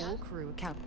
All crew account.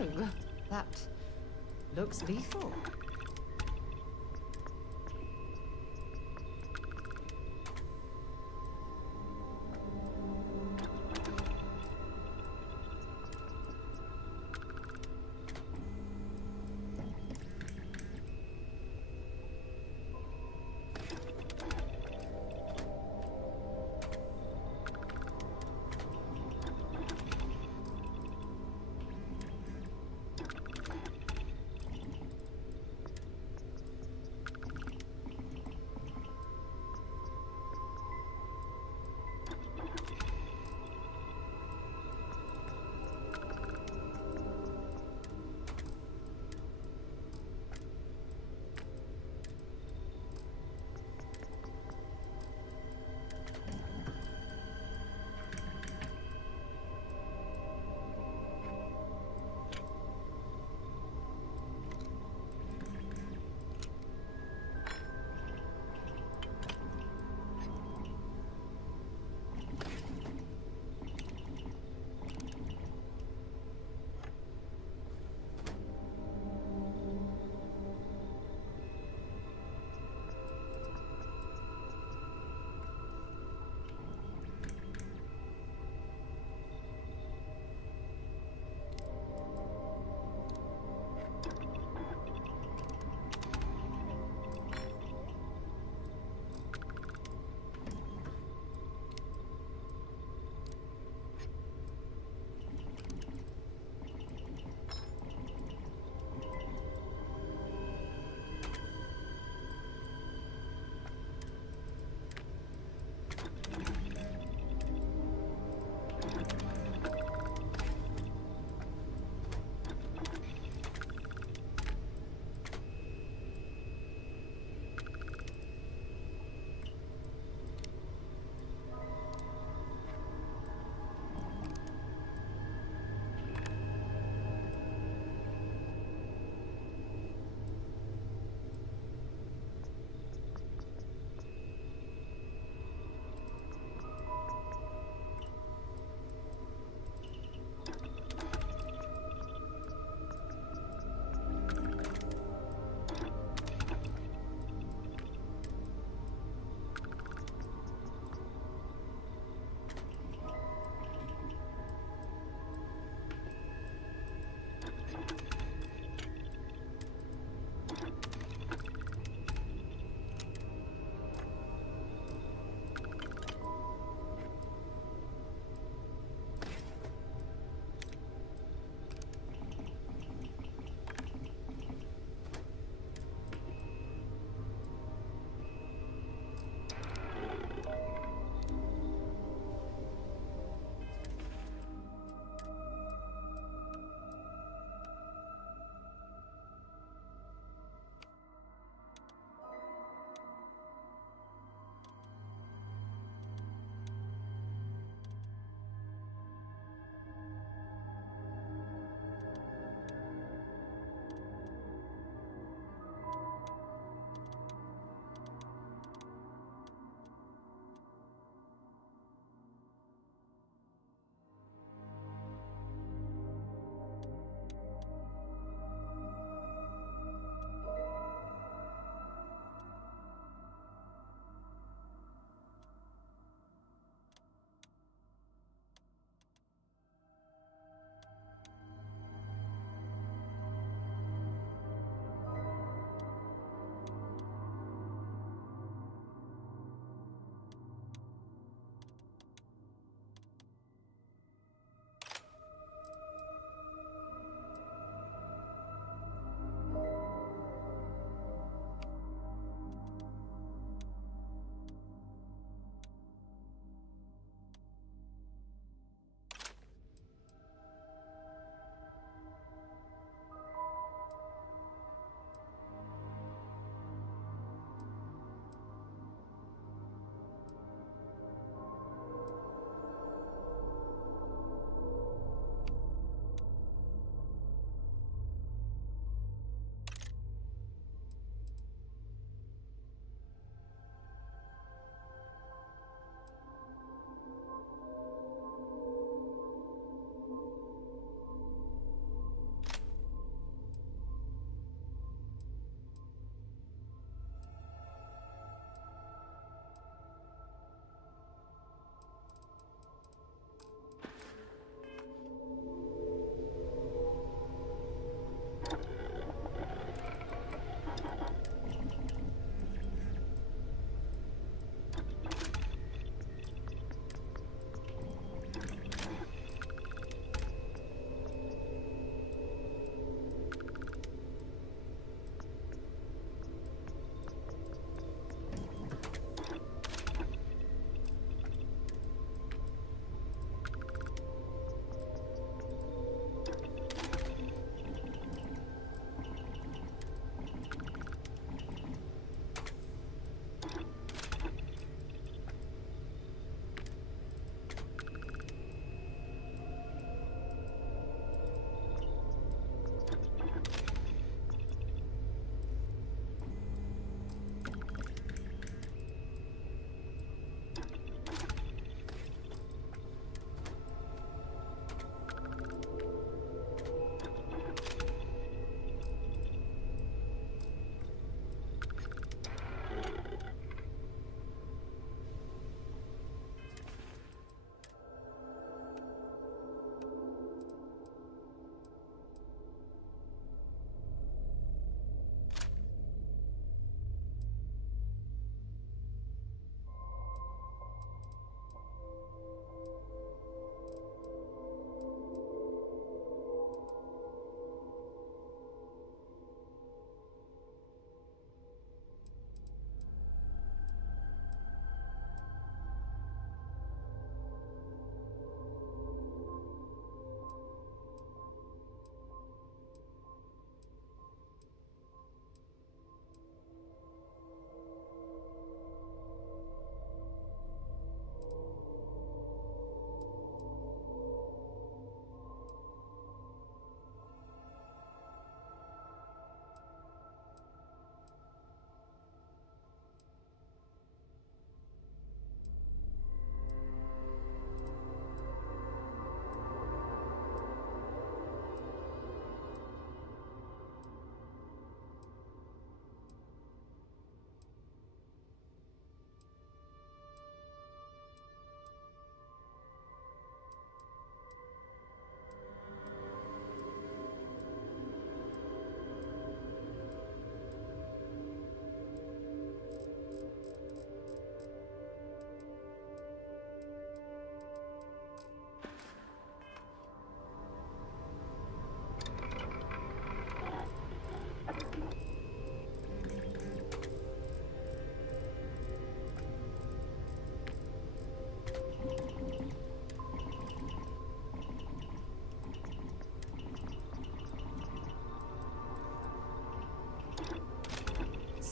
Oh, that looks lethal.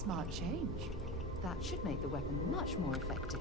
smart change. That should make the weapon much more effective.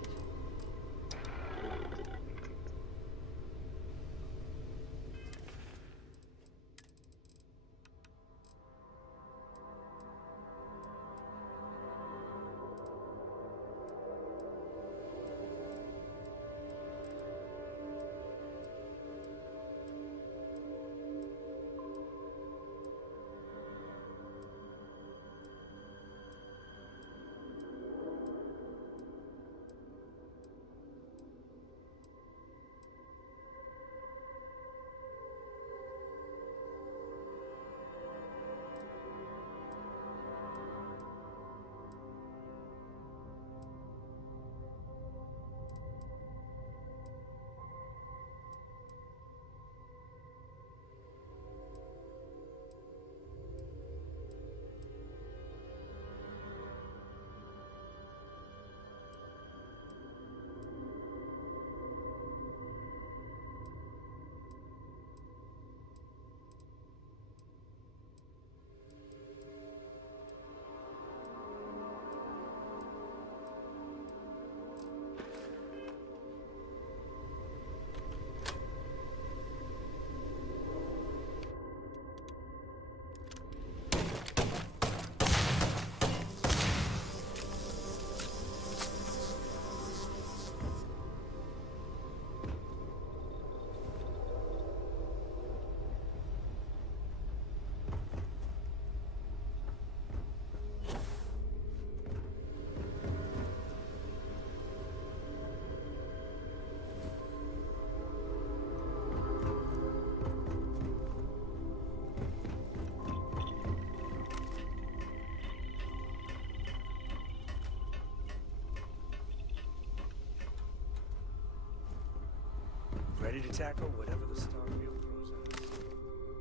Ready to tackle whatever the Starfield throws at us.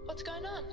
What's going on?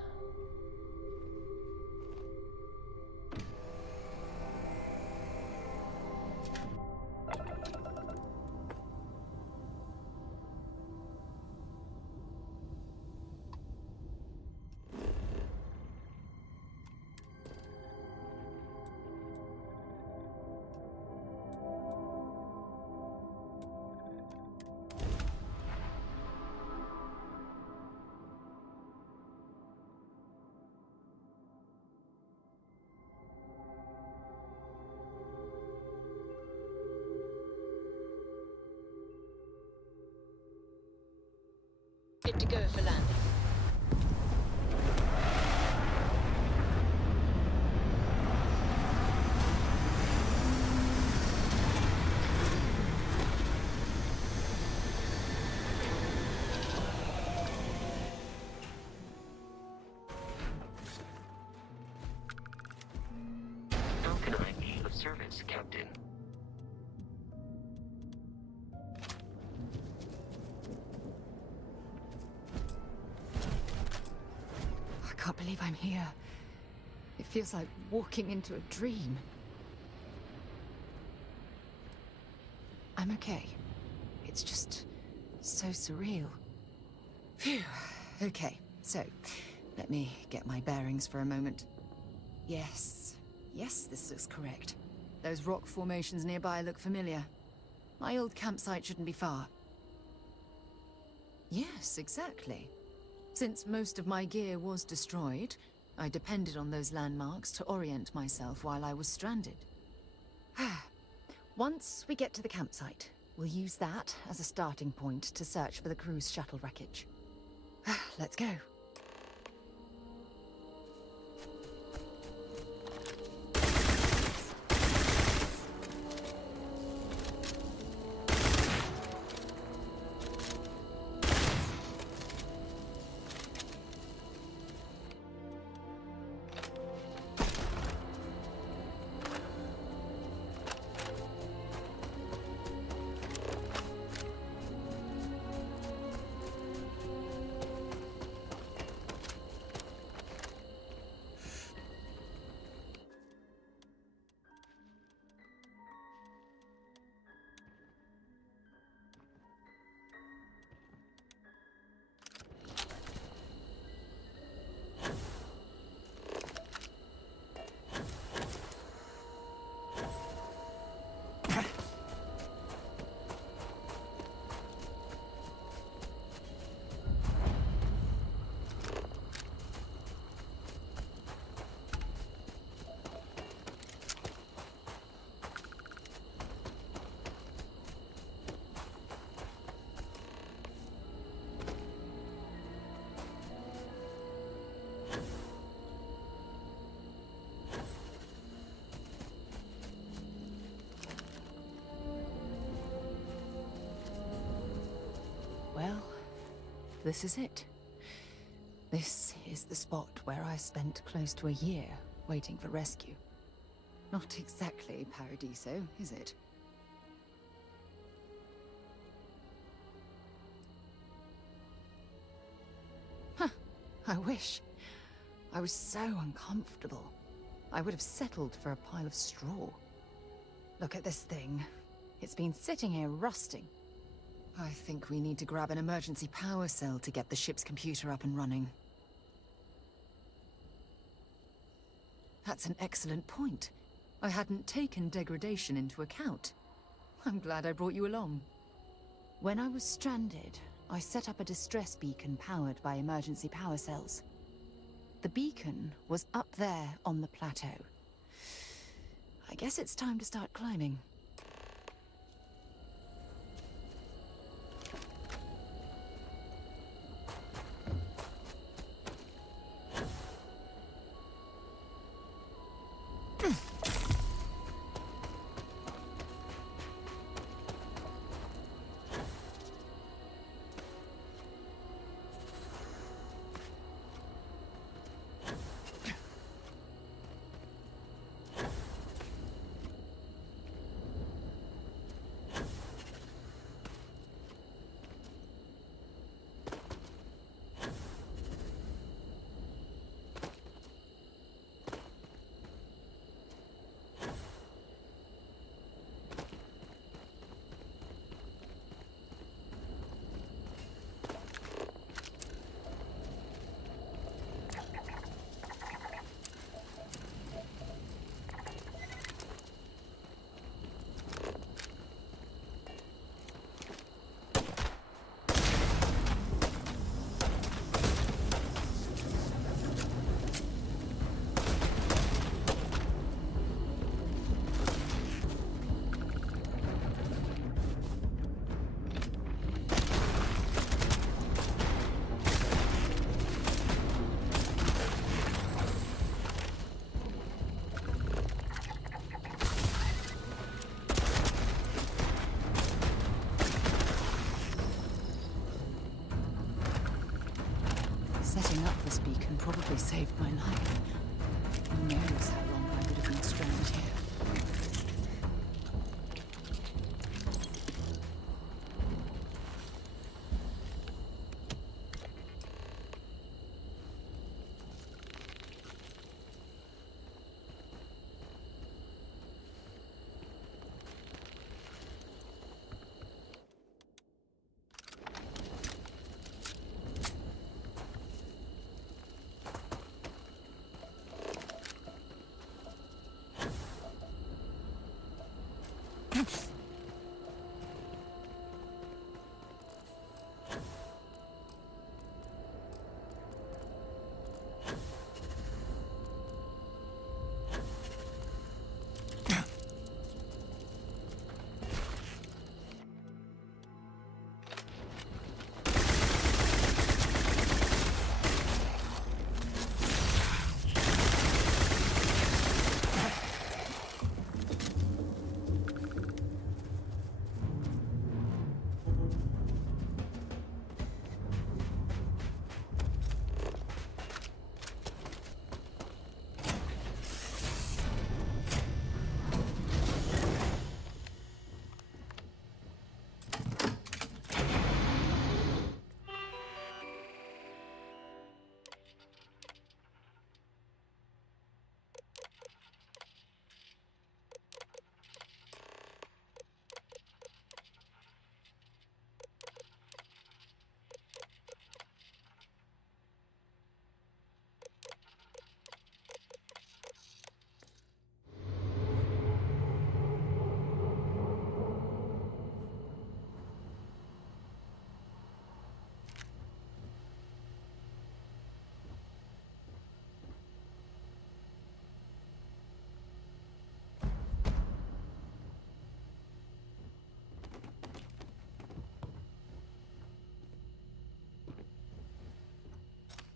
Good to go for landing. How can I be of service, Captain? I can't believe I'm here. It feels like walking into a dream. I'm okay. It's just so surreal. Phew. Okay, so let me get my bearings for a moment. Yes, this looks correct. Those rock formations nearby look familiar. My old campsite shouldn't be far. Yes, exactly. Since most of my gear was destroyed, I depended on those landmarks to orient myself while I was stranded. Once we get to the campsite, we'll use that as a starting point to search for the cruise shuttle wreckage. Let's go. this is it. This is the spot where I spent close to a year waiting for rescue. Not exactly Paradiso, is it? Huh, I wish. I was so uncomfortable. I would have settled for a pile of straw. Look at this thing. It's been sitting here rusting. I think we need to grab an emergency power cell to get the ship's computer up and running. That's an excellent point. I hadn't taken degradation into account. I'm glad I brought you along. When I was stranded, I set up a distress beacon powered by emergency power cells. The beacon was up there on the plateau. I guess it's time to start climbing. Setting up this beacon probably saved my life. Who knows how long I would have been stranded here.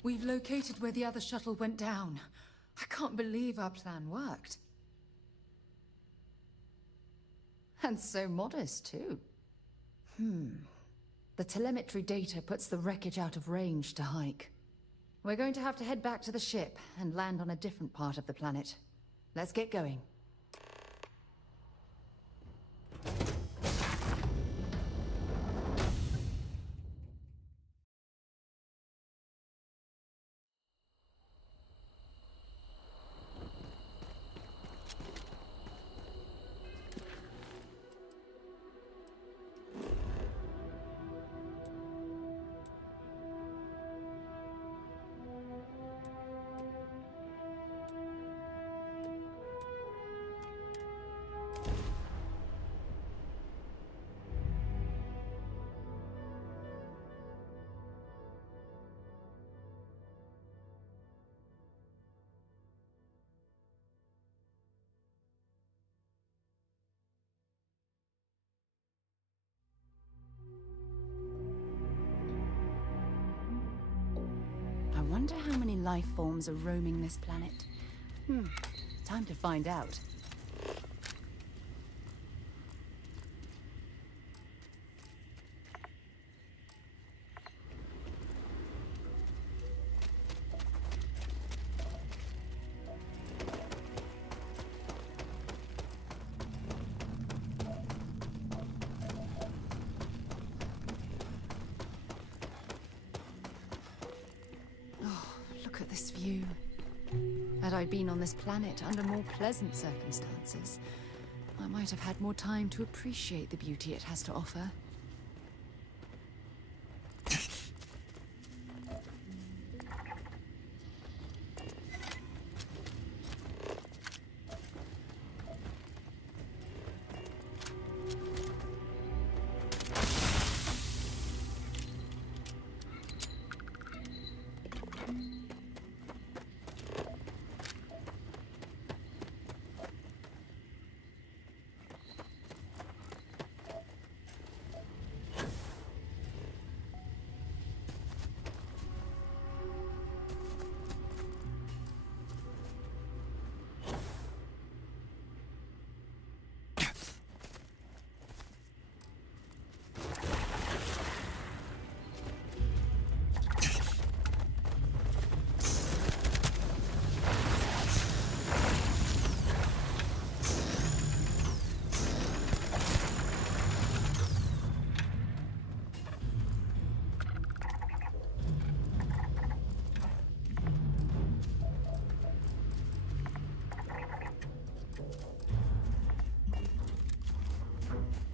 We've located where the other shuttle went down. I can't believe our plan worked. And so modest, too. The telemetry data puts the wreckage out of range to hike. We're going to have to head back to the ship and land on a different part of the planet. Let's get going. I wonder how many life forms are roaming this planet. Time to find out. Look at this view. Had I been on this planet under more pleasant circumstances, I might have had more time to appreciate the beauty it has to offer.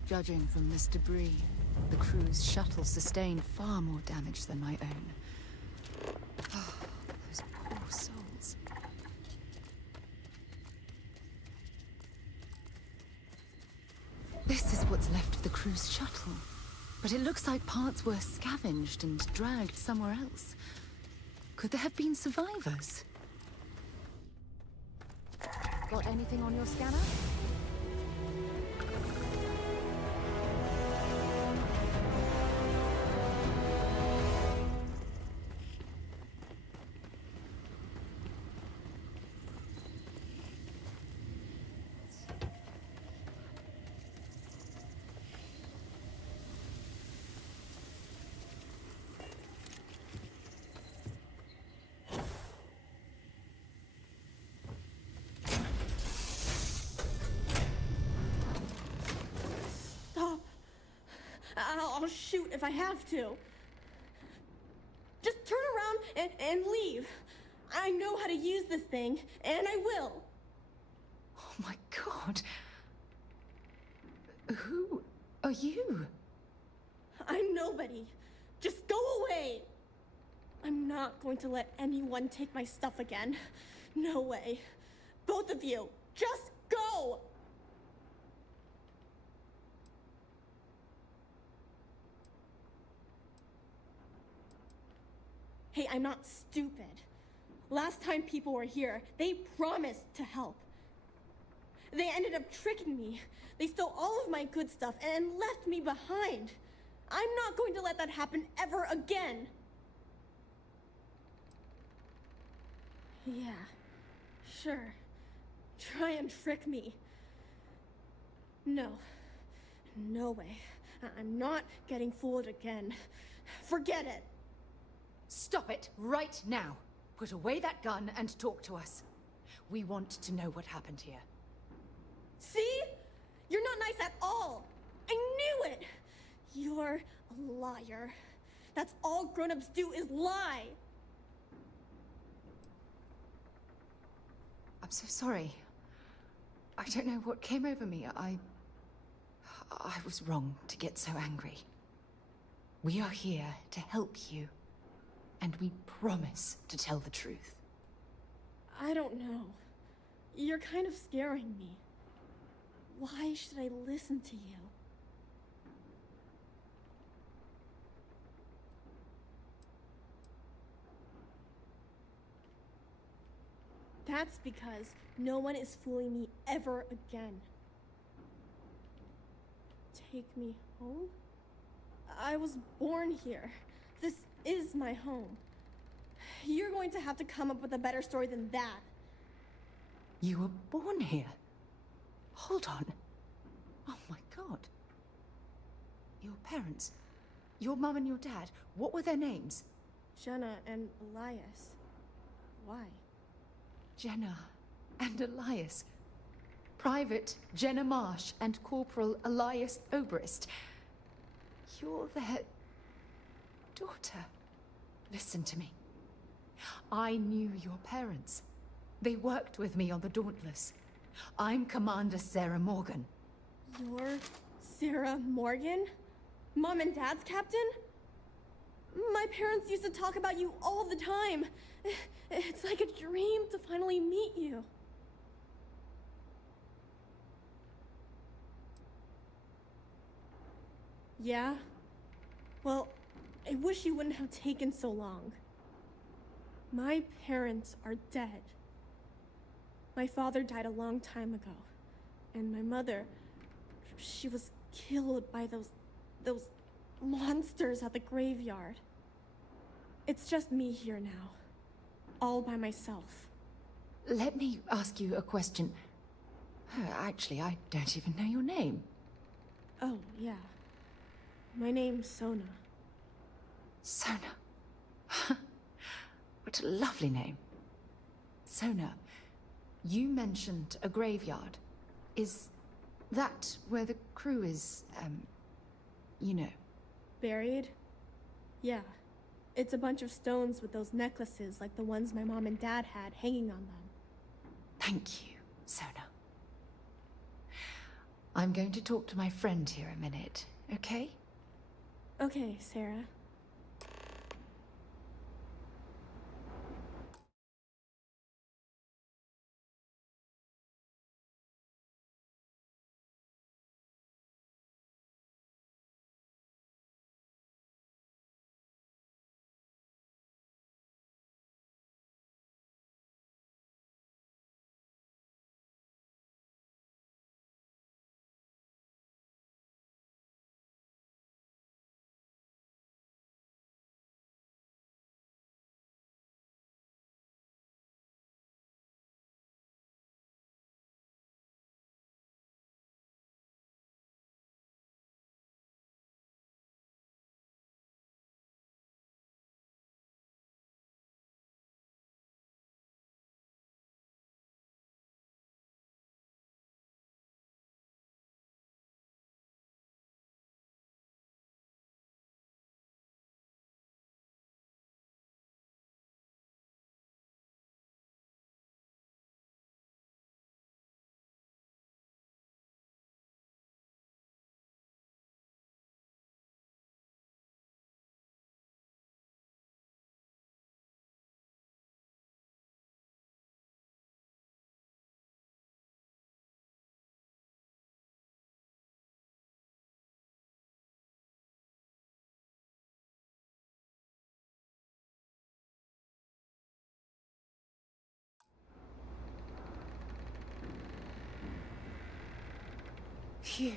Judging from this debris, the crew's shuttle sustained far more damage than my own. Oh, those poor souls. This is what's left of the crew's shuttle. But it looks like parts were scavenged and dragged somewhere else. Could there have been survivors? Got anything on your scanner? I'll shoot if I have to. Just turn around and leave. I know how to use this thing, and I will. Oh my God. Who are you? I'm nobody. Just go away. I'm not going to let anyone take my stuff again. No way. Both of you, just go! Hey, I'm not stupid. Last time people were here, they promised to help. They ended up tricking me. They stole all of my good stuff and left me behind. I'm not going to let that happen ever again. Yeah, sure. Try and trick me. No. No way. I'm not getting fooled again. Forget it. Stop it right now. Put away that gun and talk to us. We want to know what happened here. See? You're not nice at all. I knew it. You're a liar. That's all grown-ups do is lie. I'm so sorry. I don't know what came over me. I was wrong to get so angry. We are here to help you, and we promise to tell the truth. I don't know. You're kind of scaring me. Why should I listen to you? That's because no one is fooling me ever again. Take me home? I was born here. This is my home. You're going to have to come up with a better story than that. You were born here? Hold on. Oh my god. Your parents, your mum and your dad, what were their names? Jenna and Elias. Why? Jenna and Elias. Private Jenna Marsh and Corporal Elias Obrist. You're their daughter. Listen to me. I knew your parents. They worked with me on the Dauntless. I'm Commander Sarah Morgan. You're Sarah Morgan? Mom and Dad's captain? My parents used to talk about you all the time. It's like a dream to finally meet you. Yeah? Well, I wish you wouldn't have taken so long. My parents are dead. My father died a long time ago. And my mother, she was killed by those monsters at the graveyard. It's just me here now. All by myself. Let me ask you a question. Actually, I don't even know your name. Oh, yeah. My name's Sona. Sona. What a lovely name. Sona, you mentioned a graveyard. Is that where the crew is, you know? Buried? Yeah. It's a bunch of stones with those necklaces like the ones my mom and dad had hanging on them. Thank you, Sona. I'm going to talk to my friend here a minute, okay? Okay, Sarah. Phew.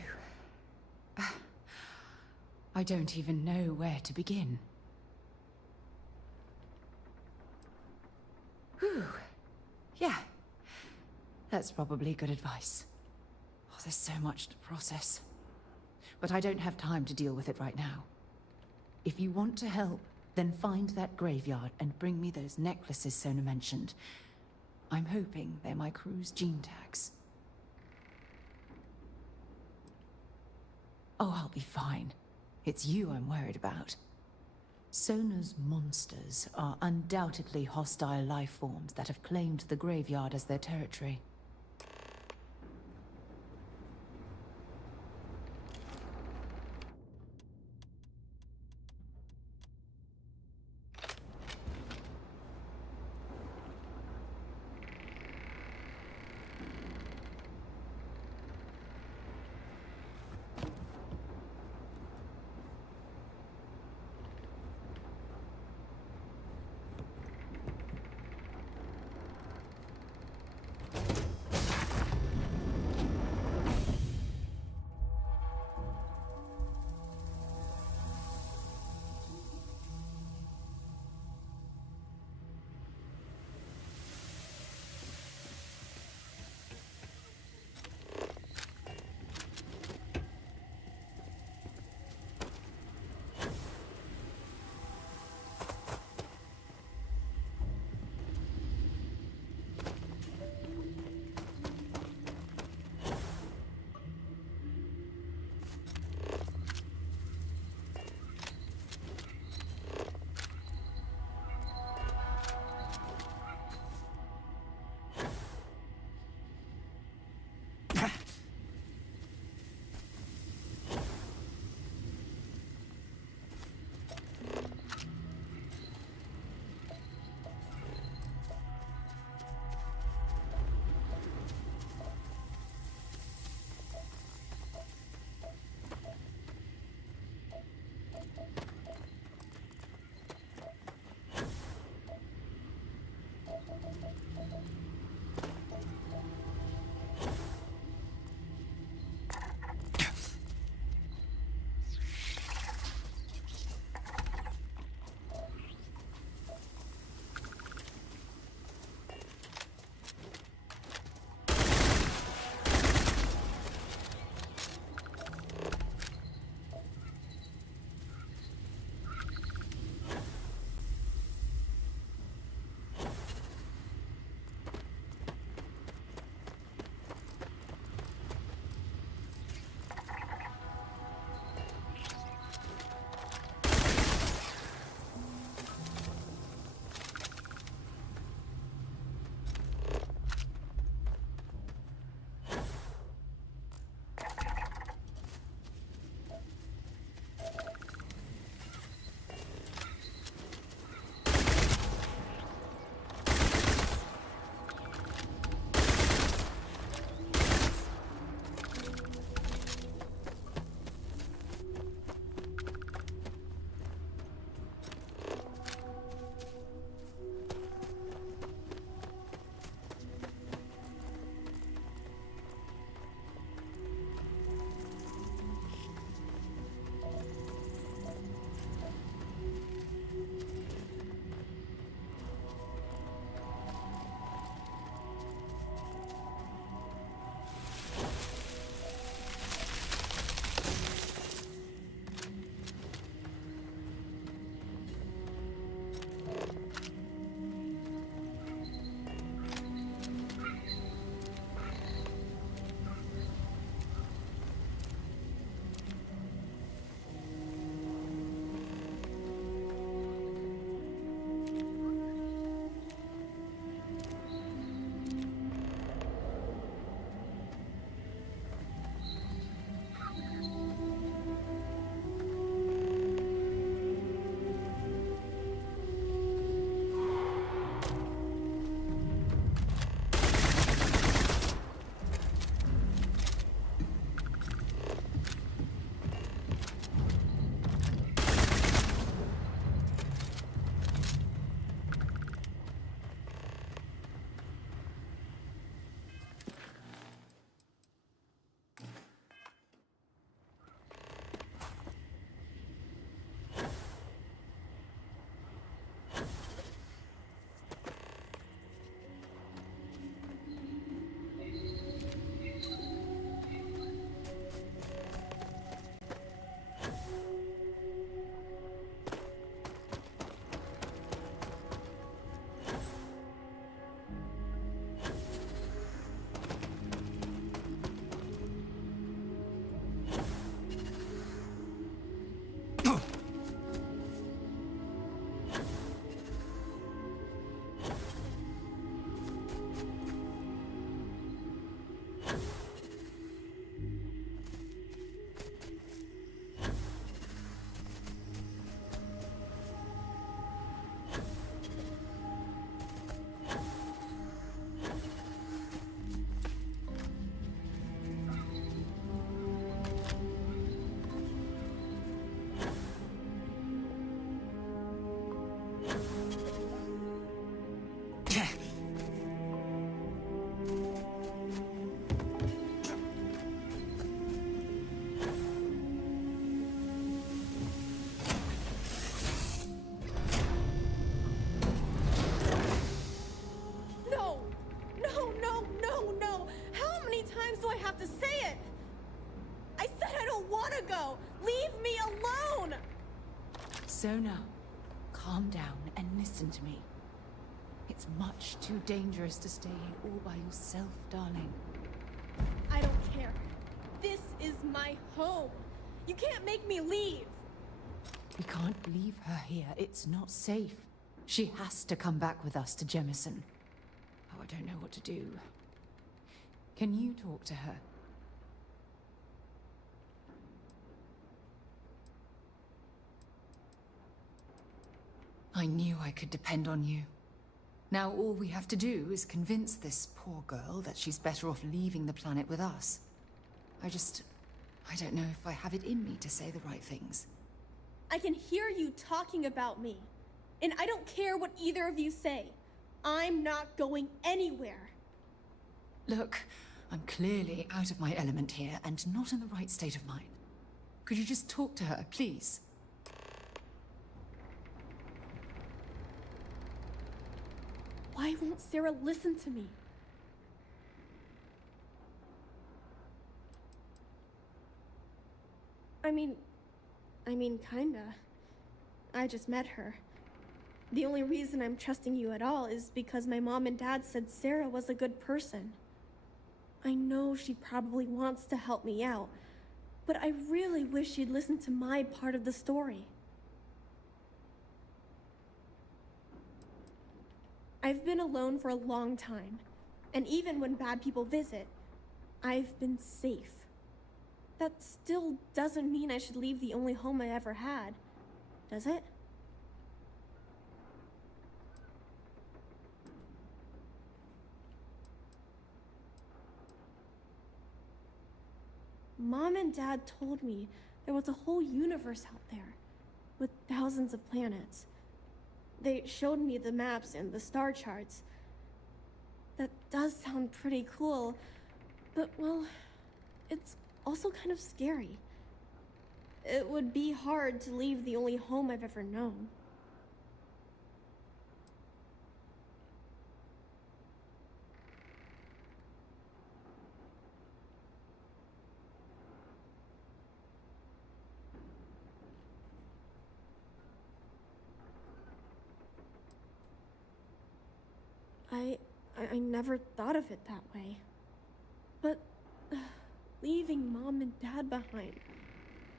I don't even know where to begin. Whew. Yeah. That's probably good advice. Oh, there's so much to process. but I don't have time to deal with it right now. If you want to help, then find that graveyard and bring me those necklaces Sona mentioned. I'm hoping they're my crew's gene tags. Oh, I'll be fine. It's you I'm worried about. Sona's monsters are undoubtedly hostile life forms that have claimed the graveyard as their territory. No! No, no, no, no! How many times do I have to say it? I said I don't want to go! Leave me alone! Sona, calm down and listen to me. It's much too dangerous to stay here all by yourself, darling. I don't care. This is my home. You can't make me leave. We can't leave her here. It's not safe. She has to come back with us to Jemison. Oh, I don't know what to do. Can you talk to her? I knew I could depend on you. Now all we have to do is convince this poor girl that she's better off leaving the planet with us. I don't know if I have it in me to say the right things. I can hear you talking about me. And I don't care what either of you say. I'm not going anywhere. Look, I'm clearly out of my element here and not in the right state of mind. Could you just talk to her, please? Why won't Sarah listen to me? I mean, kinda. I just met her. The only reason I'm trusting you at all is because my mom and dad said Sarah was a good person. I know she probably wants to help me out, but I really wish she'd listen to my part of the story. I've been alone for a long time, and even when bad people visit, I've been safe. That still doesn't mean I should leave the only home I ever had, does it? Mom and Dad told me there was a whole universe out there, with thousands of planets. They showed me the maps and the star charts. That does sound pretty cool, but well, it's also kind of scary. It would be hard to leave the only home I've ever known. I never thought of it that way. But leaving Mom and Dad behind,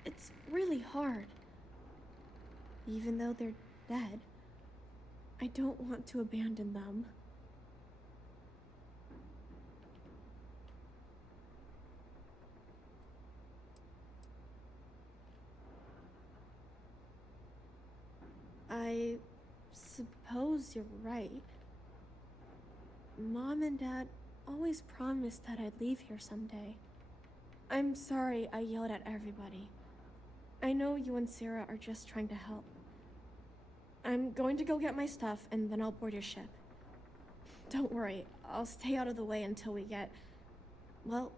it's really hard. Even though they're dead, I don't want to abandon them. I suppose you're right. Mom and Dad always promised that I'd leave here someday. I'm sorry I yelled at everybody. I know you and Sarah are just trying to help. I'm going to go get my stuff and then I'll board your ship. Don't worry, I'll stay out of the way until we get, well,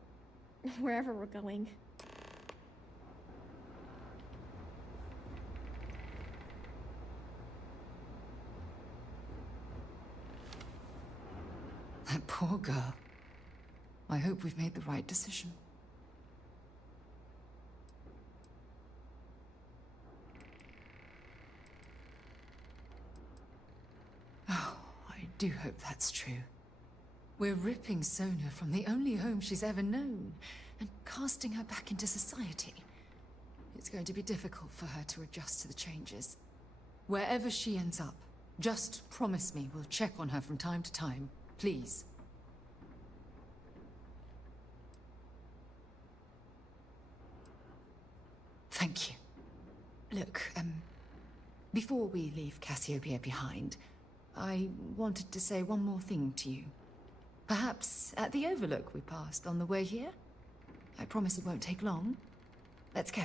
wherever we're going. That poor girl. I hope we've made the right decision. Oh, I do hope that's true. We're ripping Sona from the only home she's ever known and casting her back into society. It's going to be difficult for her to adjust to the changes. Wherever she ends up, just promise me we'll check on her from time to time. Please. Thank you. Look, before we leave Cassiopeia behind, I wanted to say one more thing to you. Perhaps at the overlook we passed on the way here? I promise it won't take long. Let's go.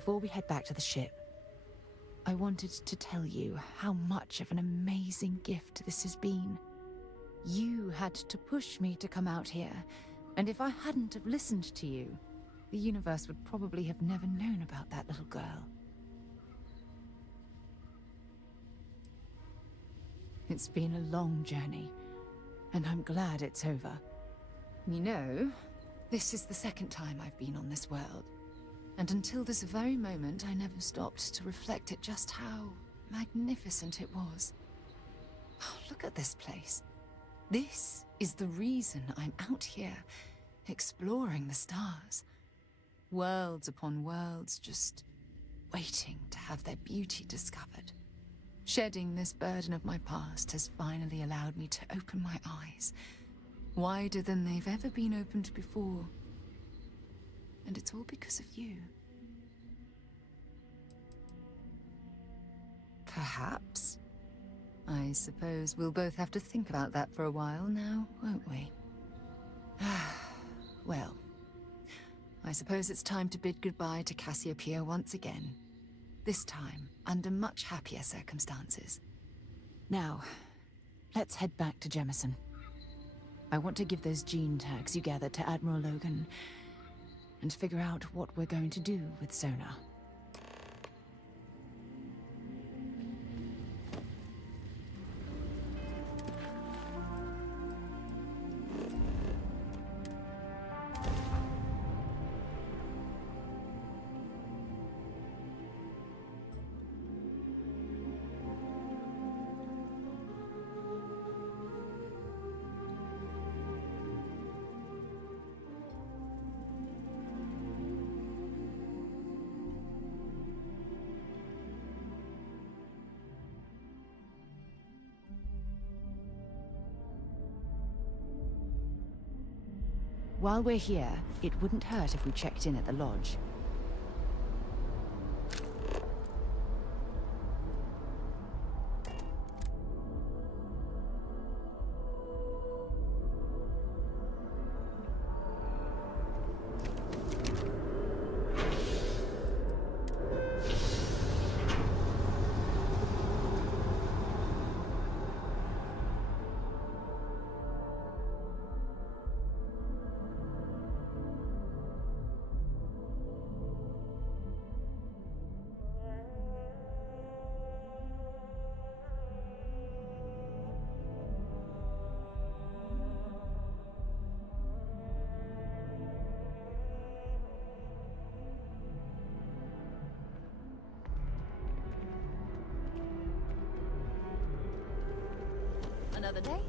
before we head back to the ship, I wanted to tell you how much of an amazing gift this has been. You had to push me to come out here, and if I hadn't have listened to you, the universe would probably have never known about that little girl. It's been a long journey, and I'm glad it's over. You know, this is the second time I've been on this world, and until this very moment I never stopped to reflect at just how magnificent it was. Oh, look at this place. This is the reason I'm out here, exploring the stars. Worlds upon worlds, just waiting to have their beauty discovered. Shedding this burden of my past has finally allowed me to open my eyes, wider than they've ever been opened before. And it's all because of you. Perhaps. I suppose we'll both have to think about that for a while now, won't we? Well, I suppose it's time to bid goodbye to Cassiopeia once again. This time, under much happier circumstances. Now, let's head back to Jemison. I want to give those gene tags you gathered to Admiral Logan, and figure out what we're going to do with Sona. While we're here, it wouldn't hurt if we checked in at the lodge. Another day?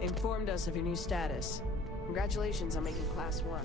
Informed us of your new status. Congratulations on making Class 1.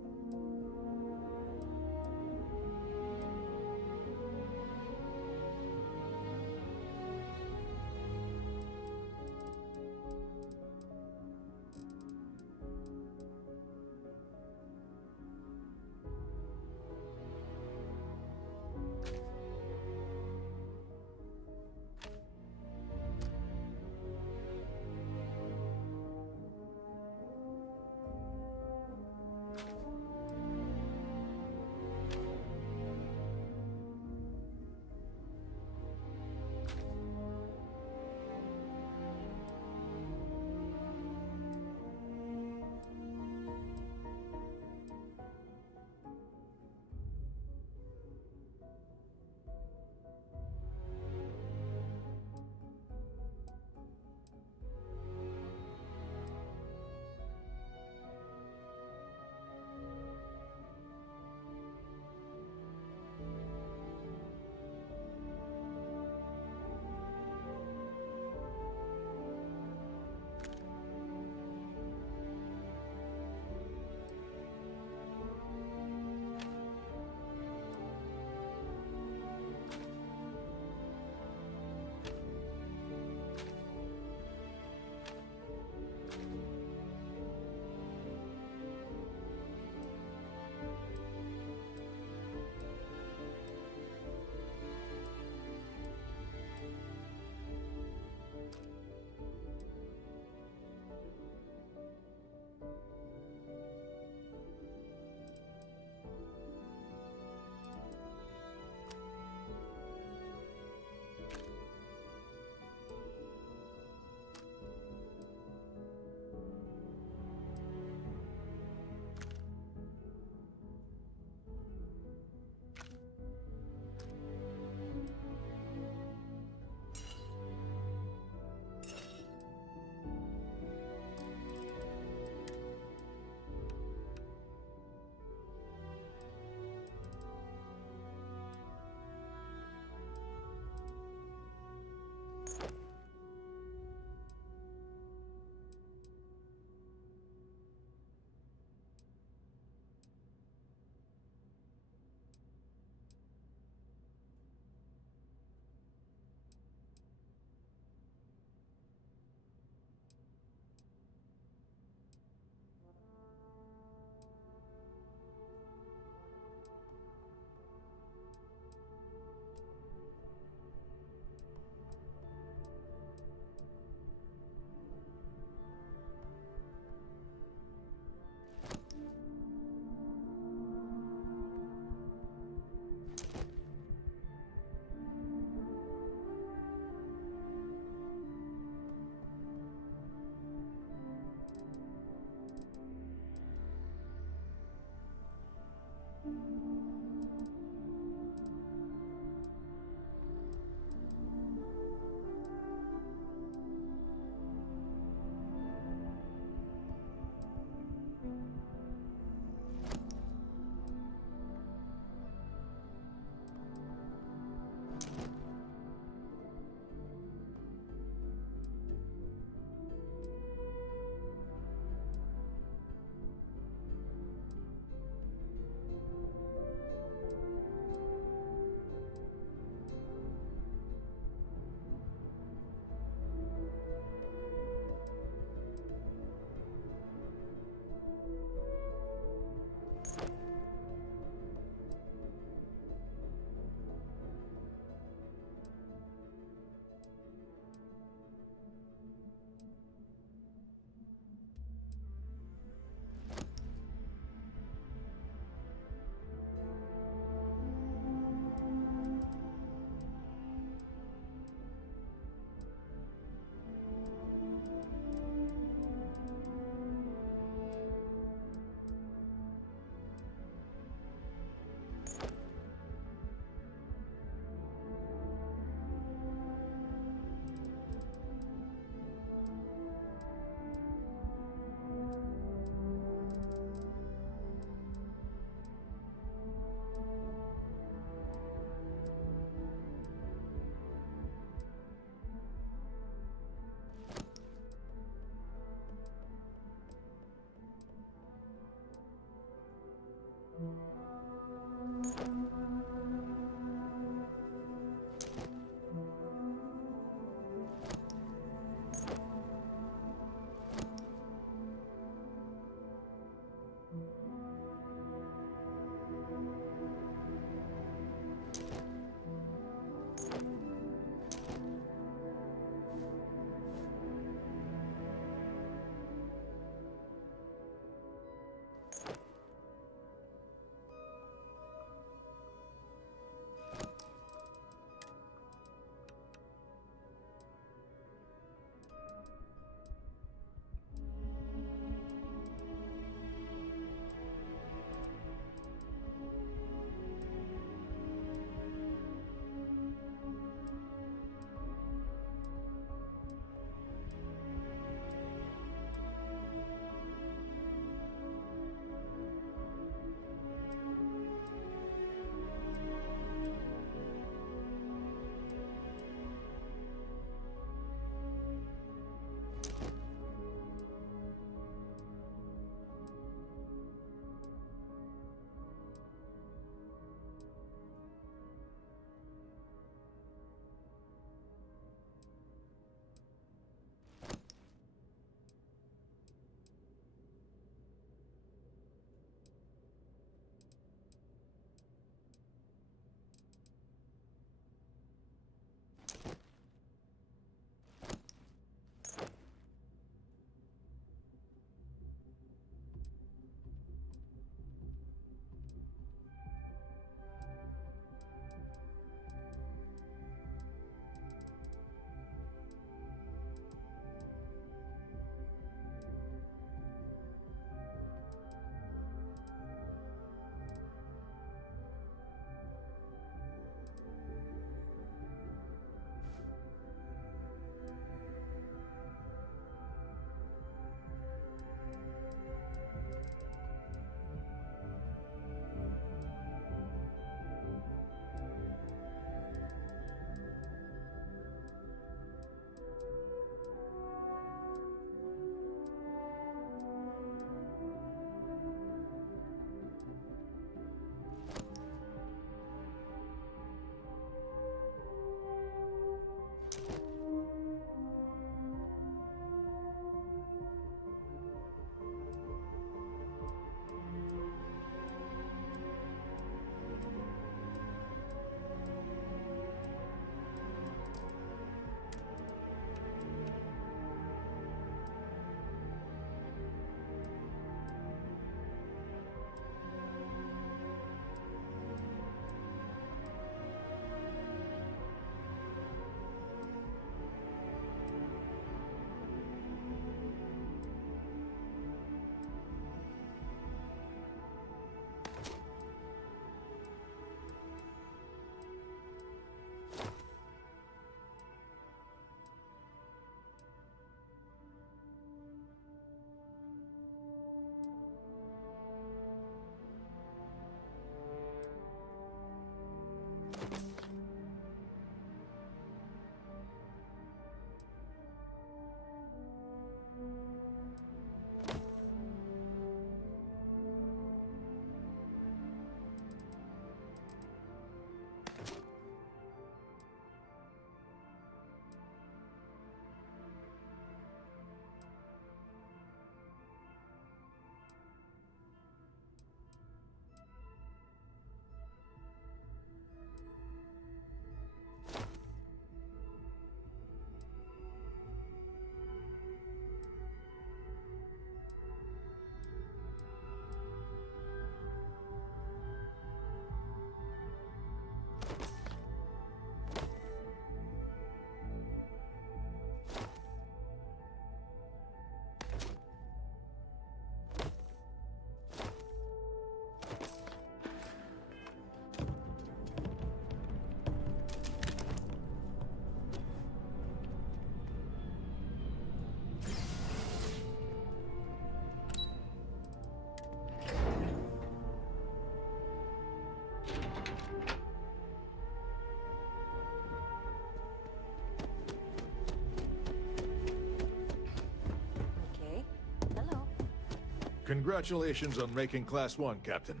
Congratulations on making Class 1, Captain.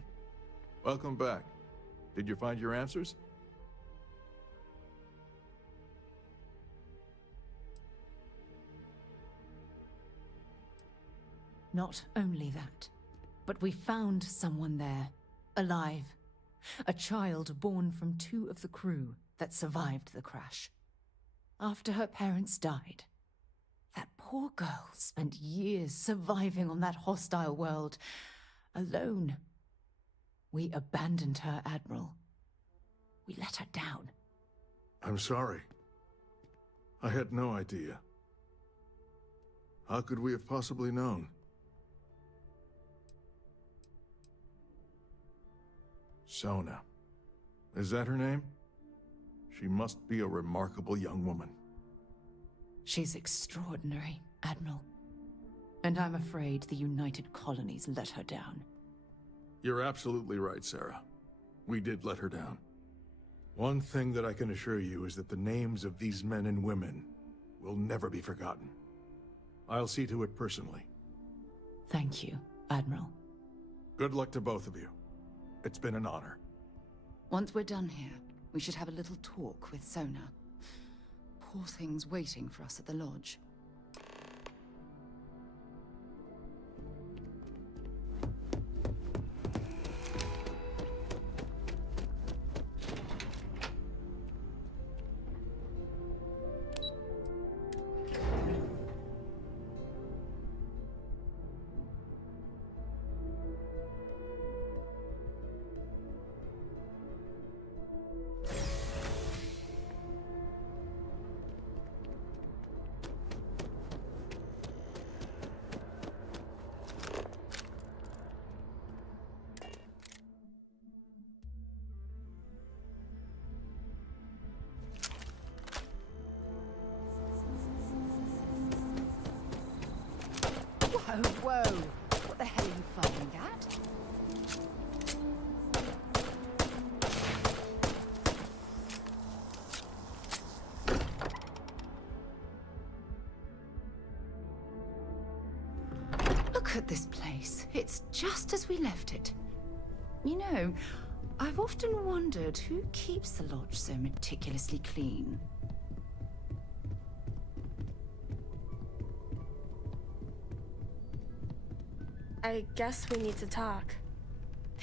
Welcome back. Did you find your answers? Not only that, but we found someone there, alive. A child born from 2 of the crew that survived the crash. After her parents died, that poor girl spent years surviving on that hostile world, alone. We abandoned her, Admiral. We let her down. I'm sorry. I had no idea. How could we have possibly known? Sona. Is that her name? She must be a remarkable young woman. She's extraordinary, Admiral. And I'm afraid the United Colonies let her down. You're absolutely right, Sarah. We did let her down. One thing that I can assure you is that the names of these men and women will never be forgotten. I'll see to it personally. Thank you, Admiral. Good luck to both of you. It's been an honor. Once we're done here, we should have a little talk with Sona. Poor thing's waiting for us at the lodge. Whoa, whoa! What the hell are you firing at? Look at this place. It's just as we left it. You know, I've often wondered who keeps the lodge so meticulously clean. I guess we need to talk.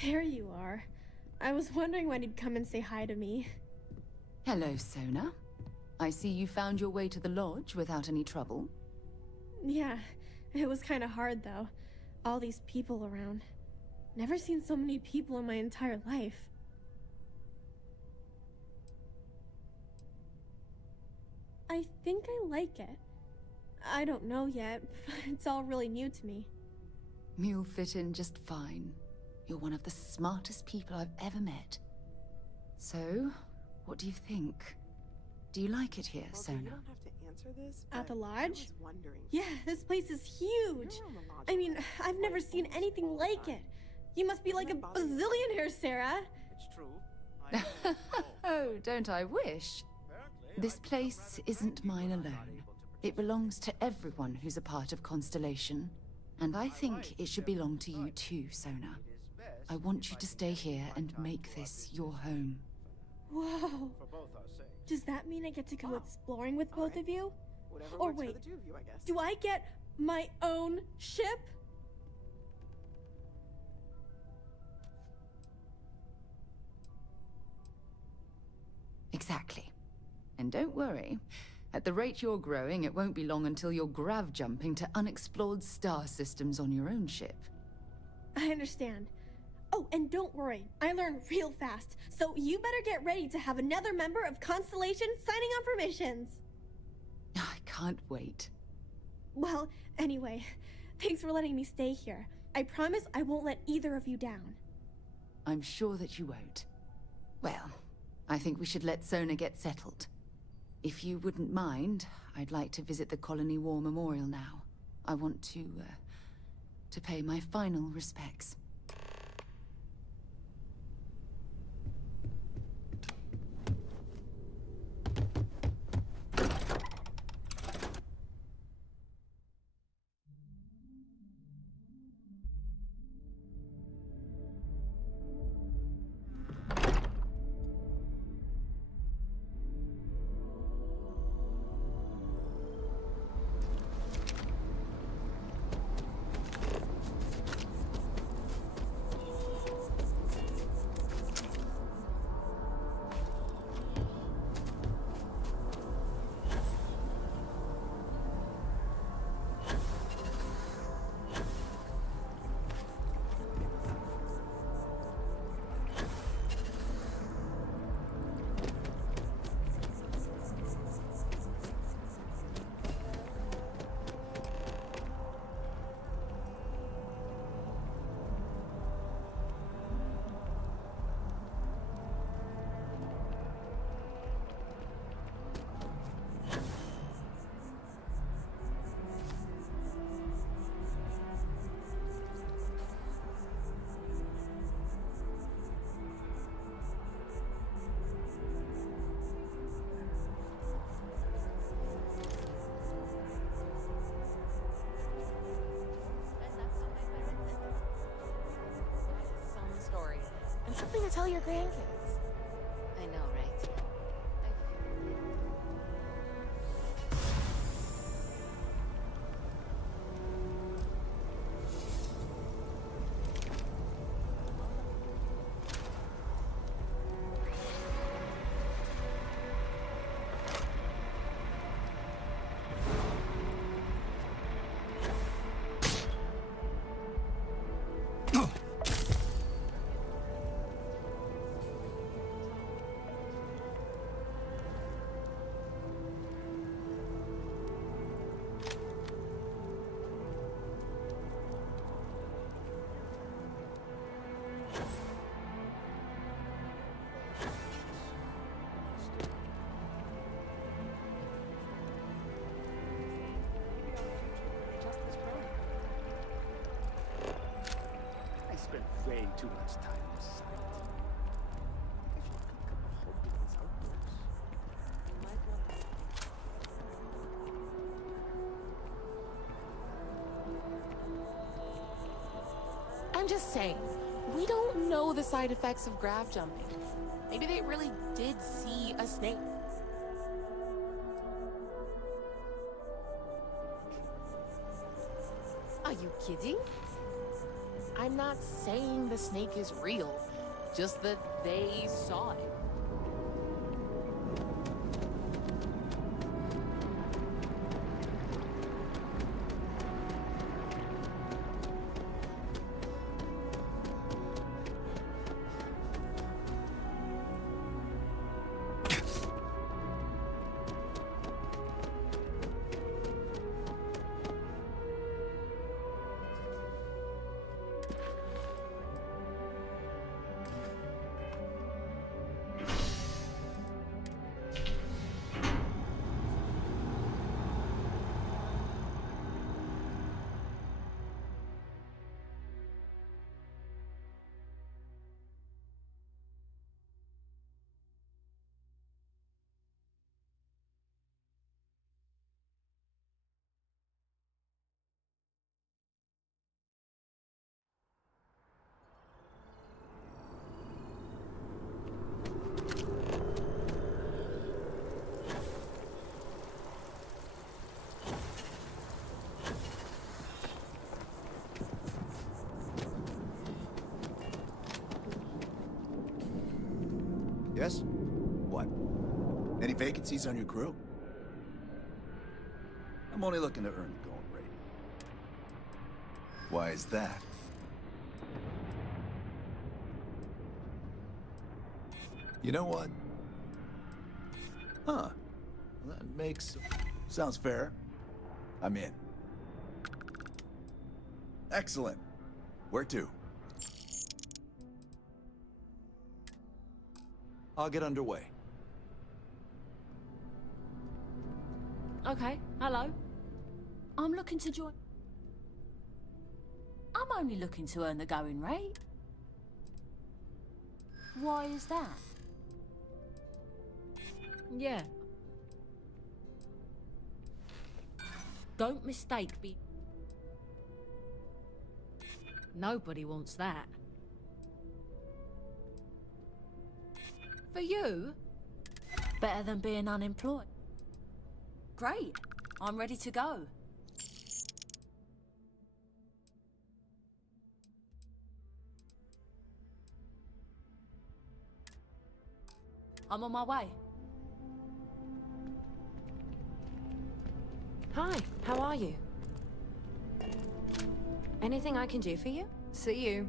There you are. I was wondering when you'd come and say hi to me. Hello, Sona. I see you found your way to the lodge without any trouble. Yeah, it was kind of hard though. All these people around. Never seen so many people in my entire life. I think I like it. I don't know yet, but it's all really new to me. You'll fit in just fine. You're one of the smartest people I've ever met. So, what do you think? Do you like it here, Sona? You don't have to answer this, At the but lodge? I was wondering. Yeah, this place is huge. You're on the lodge I mean, list. I've never Like, seen almost anything all the like time. it. You must be like a Doesn't it bother you? bazillionaire, Sarah. It's true. Oh, don't I wish? This place isn't mine alone. It belongs to everyone who's a part of Constellation. And I think it should belong to you too, Sona. I want you to stay here and make this your home. Whoa. Does that mean I get to go exploring with both of you? Whatever Or works wait, for the two of you, I guess. do I get my own ship? Exactly. And don't worry. At the rate you're growing, it won't be long until you're grav jumping to unexplored star systems on your own ship. I understand. Oh, and don't worry, I learn real fast, so you better get ready to have another member of Constellation signing on for missions. I can't wait. Well, anyway, thanks for letting me stay here. I promise I won't let either of you down. I'm sure that you won't. Well, I think we should let Sona get settled. If you wouldn't mind, I'd like to visit the Colony War Memorial now. I want to pay my final respects. tell your grandkids. I know, right? I spent way too much time in this site. I think I should pick up a hobby that's outdoors. I'm just saying, we don't know the side effects of grav jumping. Maybe they really did see a snake. Are you kidding? I'm not saying the snake is real, just that they saw it. Yes? What? Any vacancies on your crew? I'm only looking to earn the going rate. Why is that? You know what? Huh. That makes... Sounds fair. I'm in. Excellent. Where to? I'll get underway. Okay, hello. I'm looking to join... I'm only looking to earn the going rate. Why is that? Yeah. Don't mistake me. Nobody wants that. For you? Better than being unemployed. Great. I'm ready to go. I'm on my way. Hi, how are you? Anything I can do for you? See you.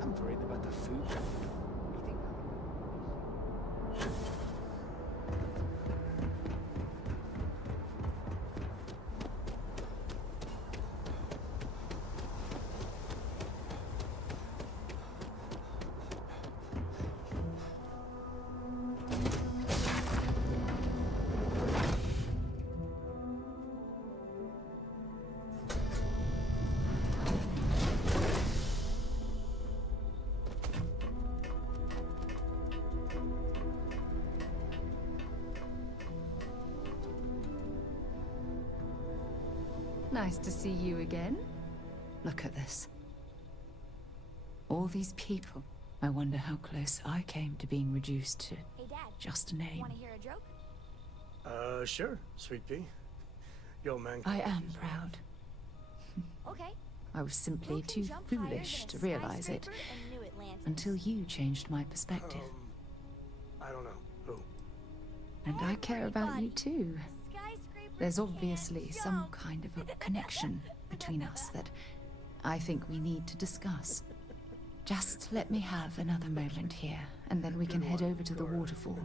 I'm worried about the food. Eating Nice to see you again. Look at this. All these people. I wonder how close I came to being reduced to Hey, Dad. just a name. Want to hear a joke? Sure, Sweet Pea. Yo, man. I am proud. Okay. I was simply Who can too jump higher foolish than to a realize it skyscraper in New Atlantis? until you changed my perspective. I don't know. Who? And I care about you too. Skyscraper There's can't obviously some jump. kind of a connection between us that I think we need to discuss. Just let me have another moment here, and then we can head over to the waterfall.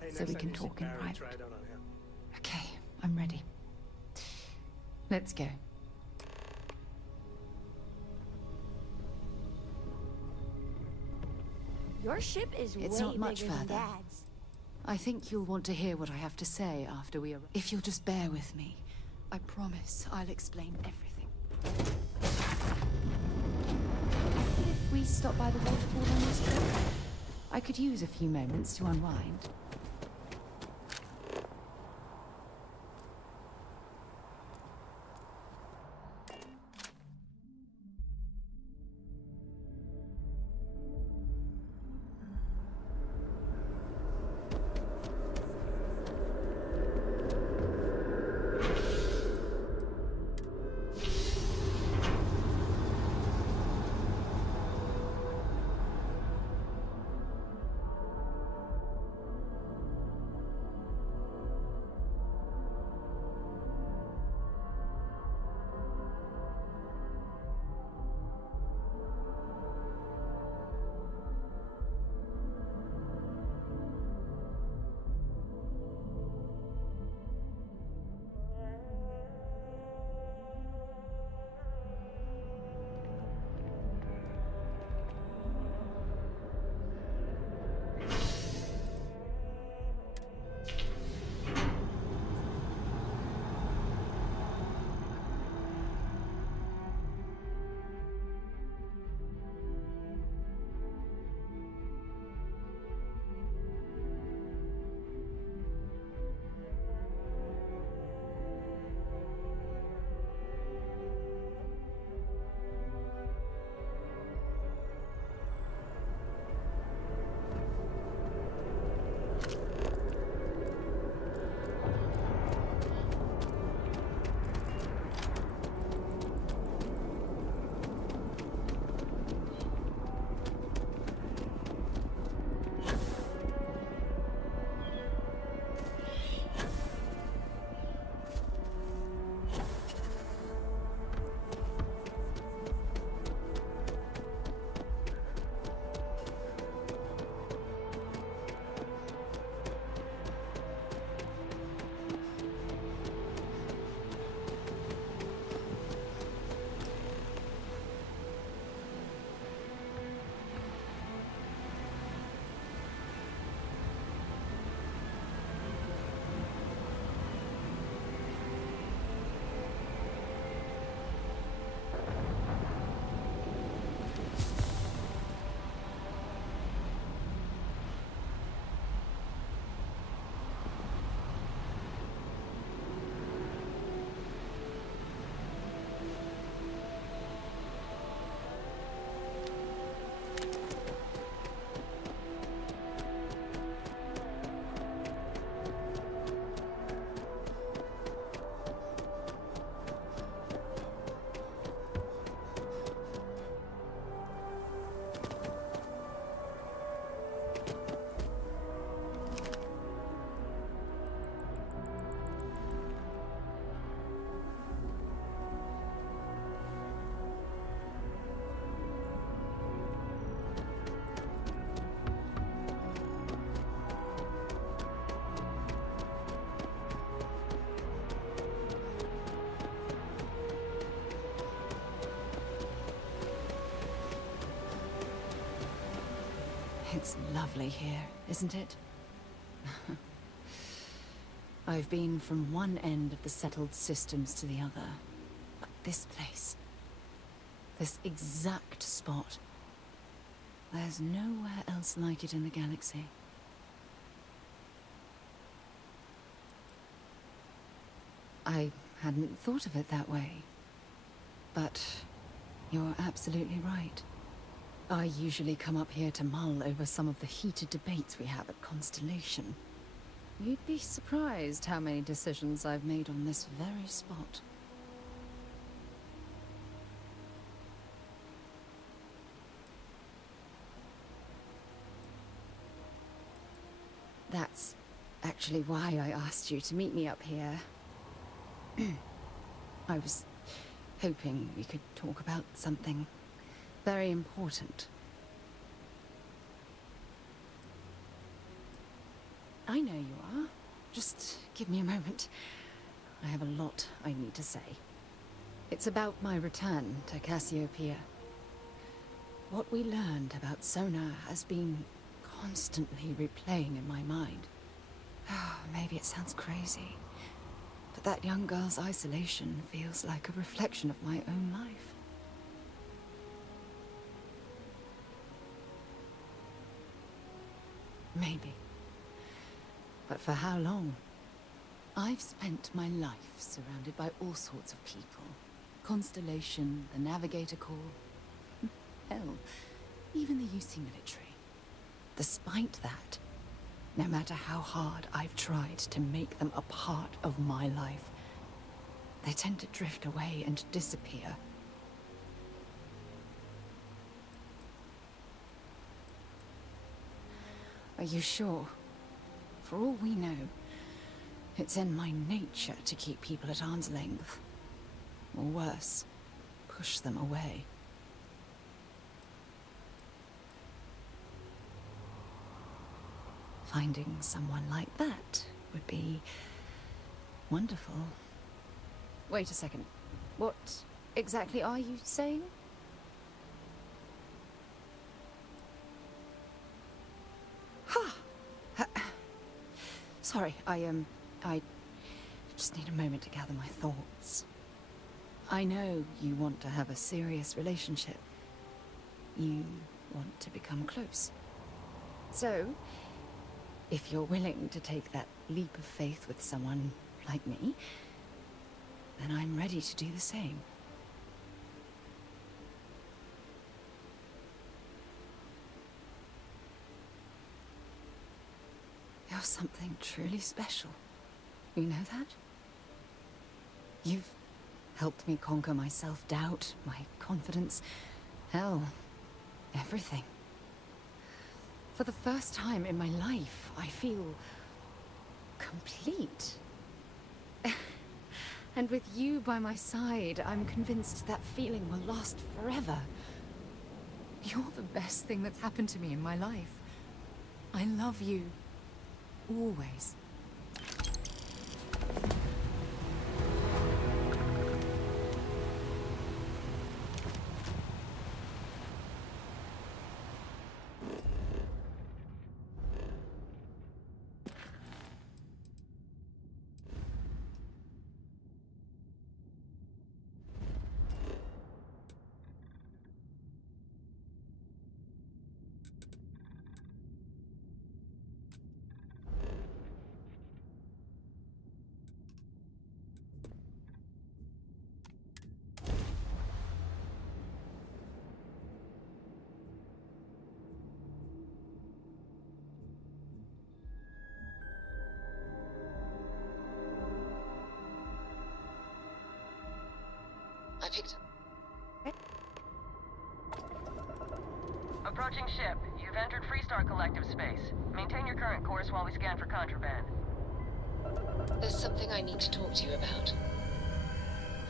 Hey, So next we time can you see talk in Barry, private. try it out on him. Okay, I'm ready. Let's go. Your ship is It's way not much bigger than further. Dad's. I think you'll want to hear what I have to say after we arrive. If you'll just bear with me, I promise I'll explain everything. What if we stop by the waterfall on this trip? I could use a few moments to unwind. It's lovely here, isn't it? I've been from one end of the settled systems to the other. But this place, this exact spot, there's nowhere else like it in the galaxy. I hadn't thought of it that way. But you're absolutely right. I usually come up here to mull over some of the heated debates we have at Constellation. You'd be surprised how many decisions I've made on this very spot. That's actually why I asked you to meet me up here. I was hoping we could talk about something very important. I know you are. Just give me a moment. I have a lot I need to say. It's about my return to Cassiopeia. What we learned about Sona has been constantly replaying in my mind. Maybe it sounds crazy, but that young girl's isolation feels like a reflection of my own life. Maybe. But for how long? I've spent my life surrounded by all sorts of people. Constellation, the Navigator Corps. Hell, even the UC military. Despite that, no matter how hard I've tried to make them a part of my life, they tend to drift away and disappear. Are you sure? For all we know, it's in my nature to keep people at arm's length. Or worse, push them away. Finding someone like that would be wonderful. Wait a second. What exactly are you saying? Sorry, I just need a moment to gather my thoughts. I know you want to have a serious relationship. You want to become close. So, if you're willing to take that leap of faith with someone like me, then I'm ready to do the same. You're something truly special. You know that? You've helped me conquer my self-doubt, my confidence, hell, everything. For the first time in my life, I feel complete. And with you by my side, I'm convinced that feeling will last forever. You're the best thing that's happened to me in my life. I love you. Always. I picked up. Approaching ship. You've entered Freestar Collective space. Maintain your current course while we scan for contraband. There's something I need to talk to you about.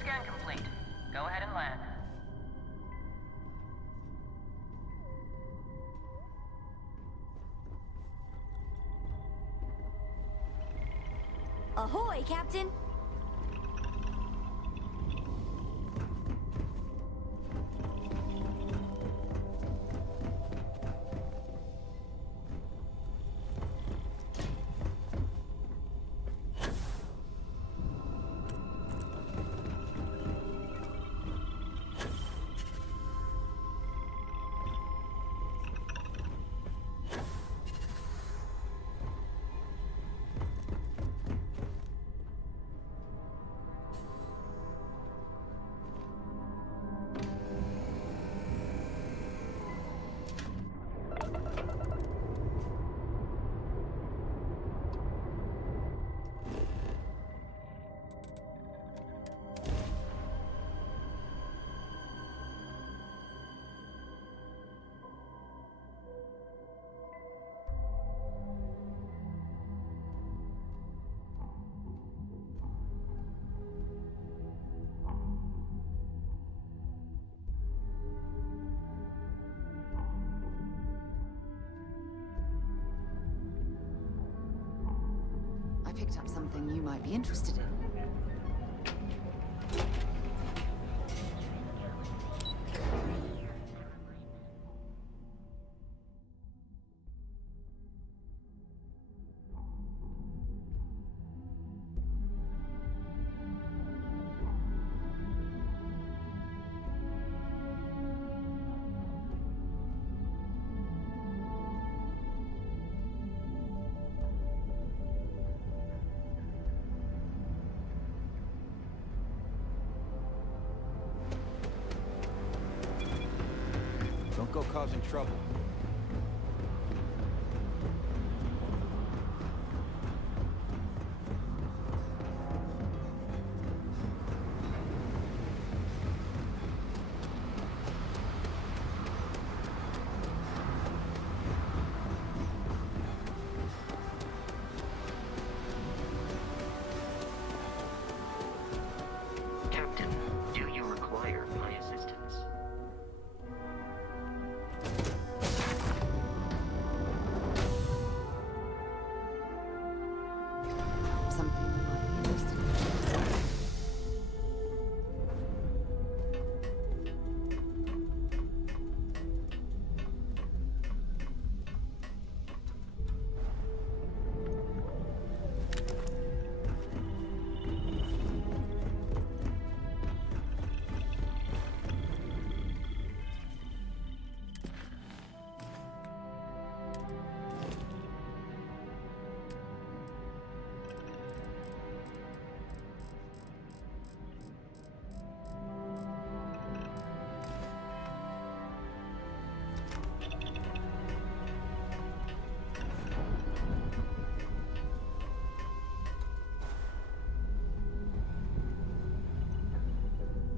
Scan complete. Go ahead and land. Ahoy, Captain! picked up something you might be interested in. Don't go causing trouble. Captain, do you require my assistance? Something you might be interested in.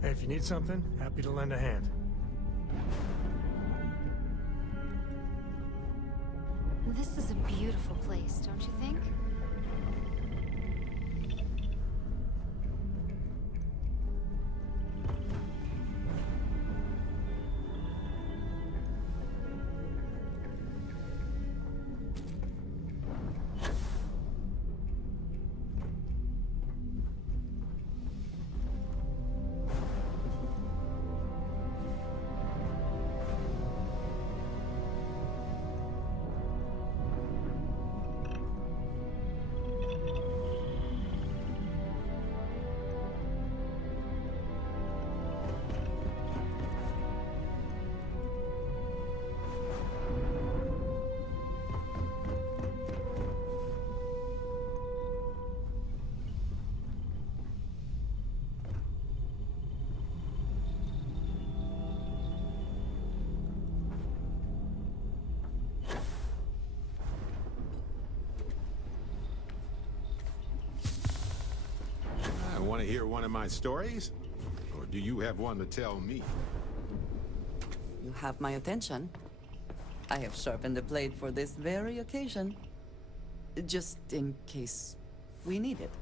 Hey, if you need something, happy to lend a hand. This is a beautiful place, don't you think? Want to hear one of my stories? Or do you have one to tell me? You have my attention. I have sharpened the blade for this very occasion. Just in case we need it.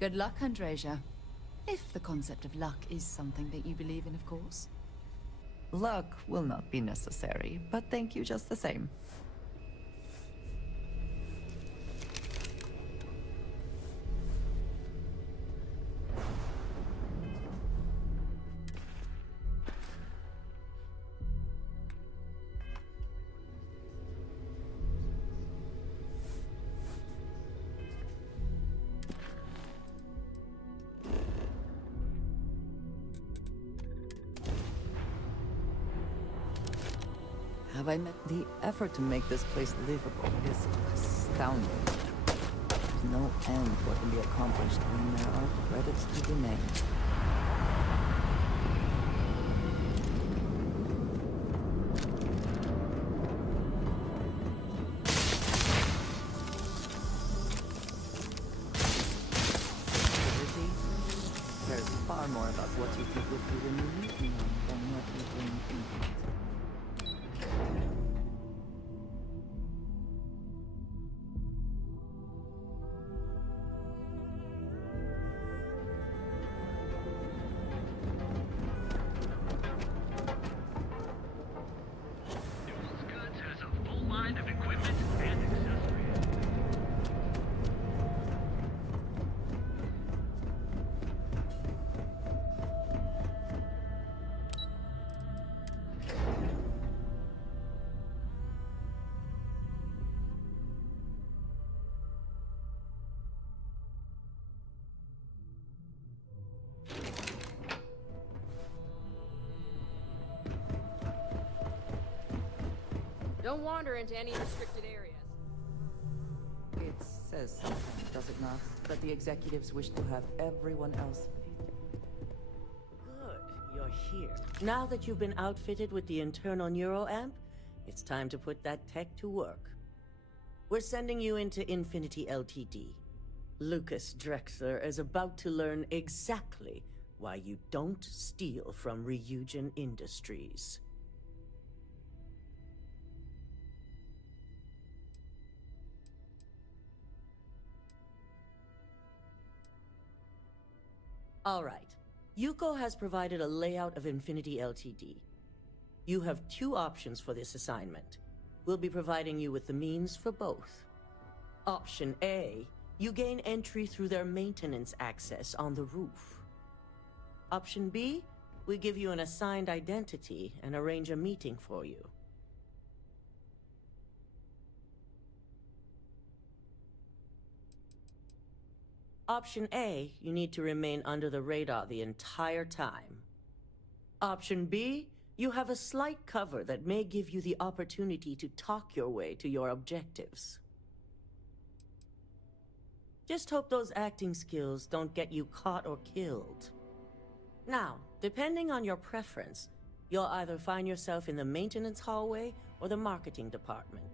Good luck, Andreja. If the concept of luck is something that you believe in, of course. Luck will not be necessary, but thank you just the same. Have I met the effort to make this place livable is astounding. There's no end what can be accomplished when there are credits to be made. There's far more about what you think would be the new than what you bring into it. Don't wander into any restricted areas. It says something, does it not? That the executives wish to have everyone else. Good, you're here. Now that you've been outfitted with the internal neuroamp, it's time to put that tech to work. We're sending you into Infinity Ltd. Lucas Drexler is about to learn exactly why you don't steal from Ryujin Industries. All right. Yuko has provided a layout of Infinity Ltd. You have two options for this assignment. We'll be providing you with the means for both. Option A, you gain entry through their maintenance access on the roof. Option B, we give you an assigned identity and arrange a meeting for you. Option A, you need to remain under the radar the entire time. Option B, you have a slight cover that may give you the opportunity to talk your way to your objectives. Just hope those acting skills don't get you caught or killed. Now, depending on your preference, you'll either find yourself in the maintenance hallway or the marketing department.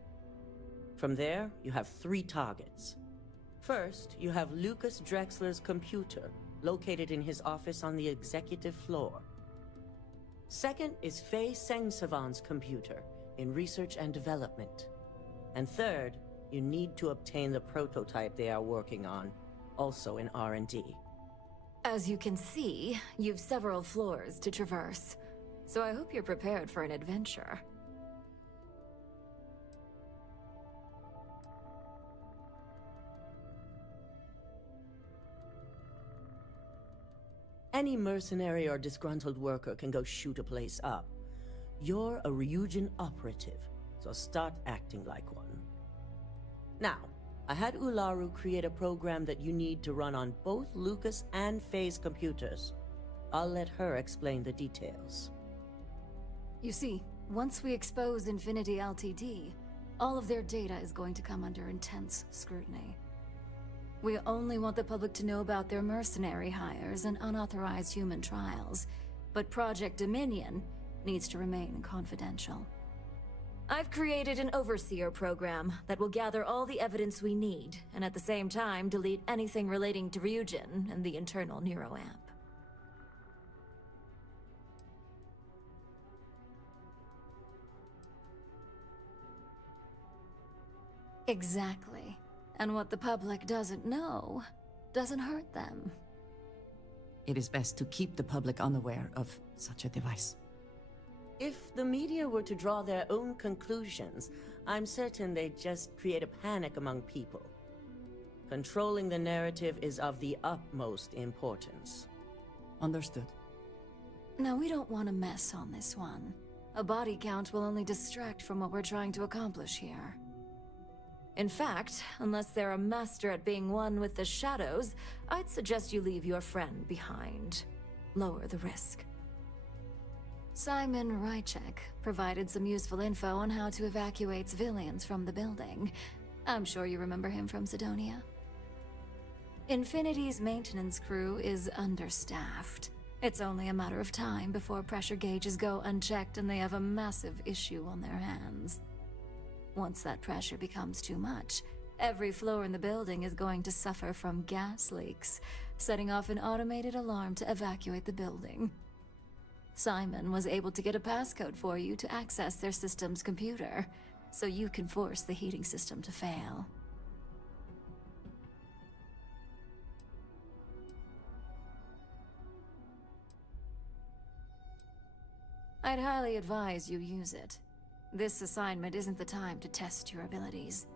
From there, you have 3 targets. First, you have Lucas Drexler's computer, located in his office on the executive floor. Second is Faye Sengsavan's computer, in research and development. And third, you need to obtain the prototype they are working on, also in R&D. As you can see, you've several floors to traverse, so I hope you're prepared for an adventure. Any mercenary or disgruntled worker can go shoot a place up. You're a Ryujin operative, so start acting like one. Now, I had Ularu create a program that you need to run on both Lucas and Faye's computers. I'll let her explain the details. You see, once we expose Infinity Ltd, all of their data is going to come under intense scrutiny. We only want the public to know about their mercenary hires and unauthorized human trials, but Project Dominion needs to remain confidential. I've created an overseer program that will gather all the evidence we need, and at the same time delete anything relating to Ryujin and the internal neuroamp. Exactly. And what the public doesn't know doesn't hurt them. It is best to keep the public unaware of such a device. If the media were to draw their own conclusions, I'm certain they'd just create a panic among people. Controlling the narrative is of the utmost importance. Understood. Now, we don't want to mess on this one. A body count will only distract from what we're trying to accomplish here. In fact, unless they're a master at being one with the shadows, I'd suggest you leave your friend behind. Lower the risk. Simon Rychek provided some useful info on how to evacuate civilians from the building. I'm sure you remember him from Sidonia. Infinity's maintenance crew is understaffed. It's only a matter of time before pressure gauges go unchecked and they have a massive issue on their hands. Once that pressure becomes too much, every floor in the building is going to suffer from gas leaks, setting off an automated alarm to evacuate the building. Simon was able to get a passcode for you to access their system's computer, so you can force the heating system to fail. I'd highly advise you use it. This assignment isn't the time to test your abilities.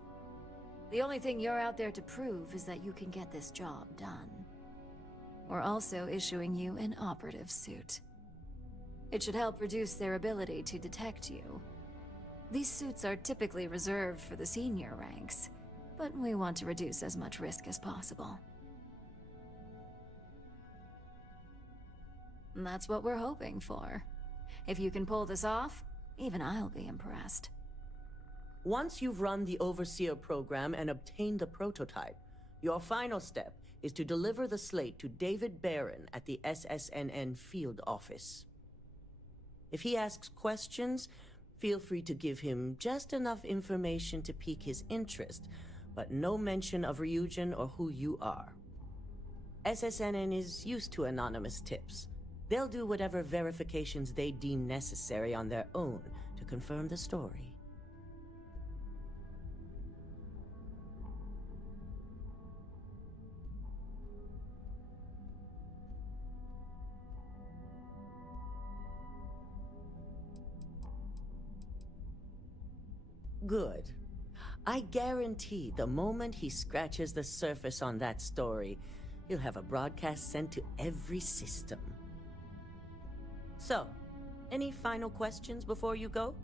The only thing you're out there to prove is that you can get this job done. We're also issuing you an operative suit. It should help reduce their ability to detect you. These suits are typically reserved for the senior ranks, but we want to reduce as much risk as possible. And that's what we're hoping for. If you can pull this off, even I'll be impressed. Once you've run the Overseer program and obtained the prototype, your final step is to deliver the slate to David Barron at the SSNN field office. If he asks questions, feel free to give him just enough information to pique his interest, but no mention of Ryujin or who you are. SSNN is used to anonymous tips. They'll do whatever verifications they deem necessary on their own to confirm the story. Good. I guarantee the moment he scratches the surface on that story, he'll have a broadcast sent to every system. So, any final questions before you go?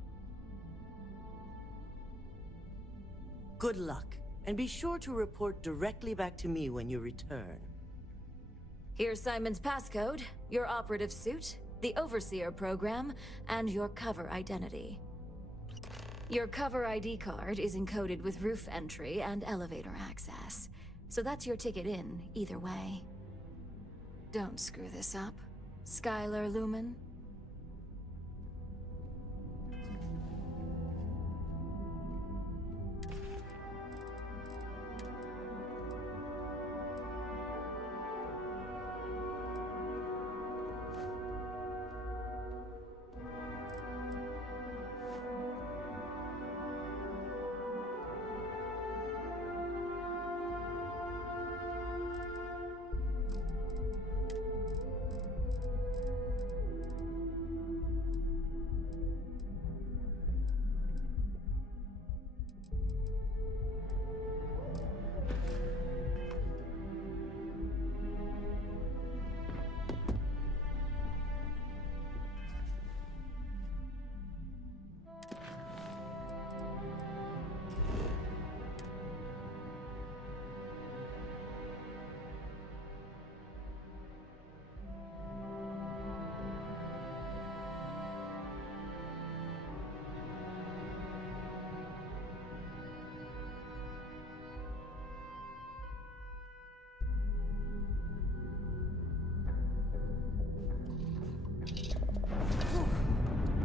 Good luck, and be sure to report directly back to me when you return. Here's Simon's passcode, your operative suit, the Overseer program, and your cover identity. Your cover ID card is encoded with roof entry and elevator access, so that's your ticket in, either way. Don't screw this up, Skylar Lumen.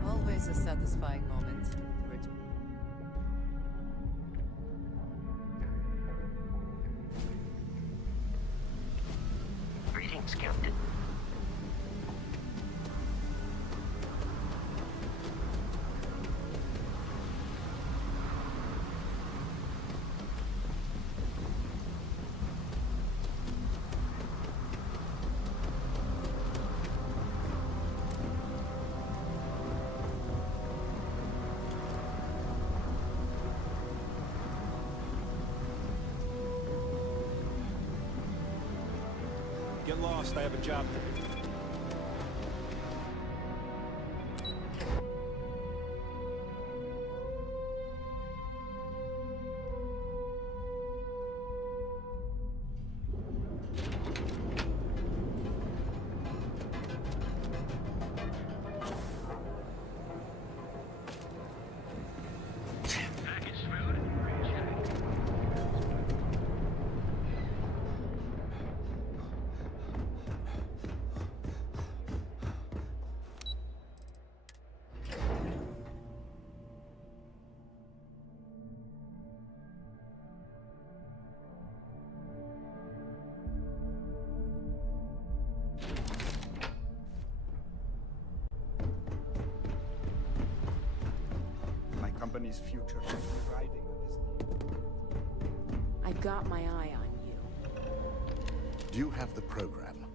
Always a satisfying moment. Greetings, Captain. Get lost, I have a job to do. Company's future is riding on this deal. I've got my eye on you. Do you have the program?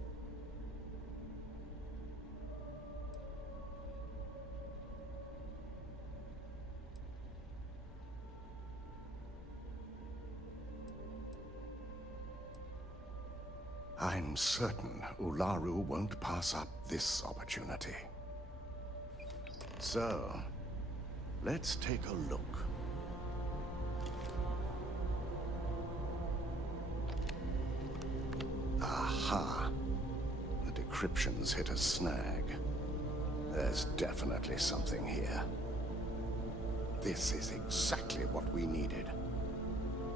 I'm certain Ularu won't pass up this opportunity. So, let's take a look. Aha! The decryption's hit a snag. There's definitely something here. This is exactly what we needed.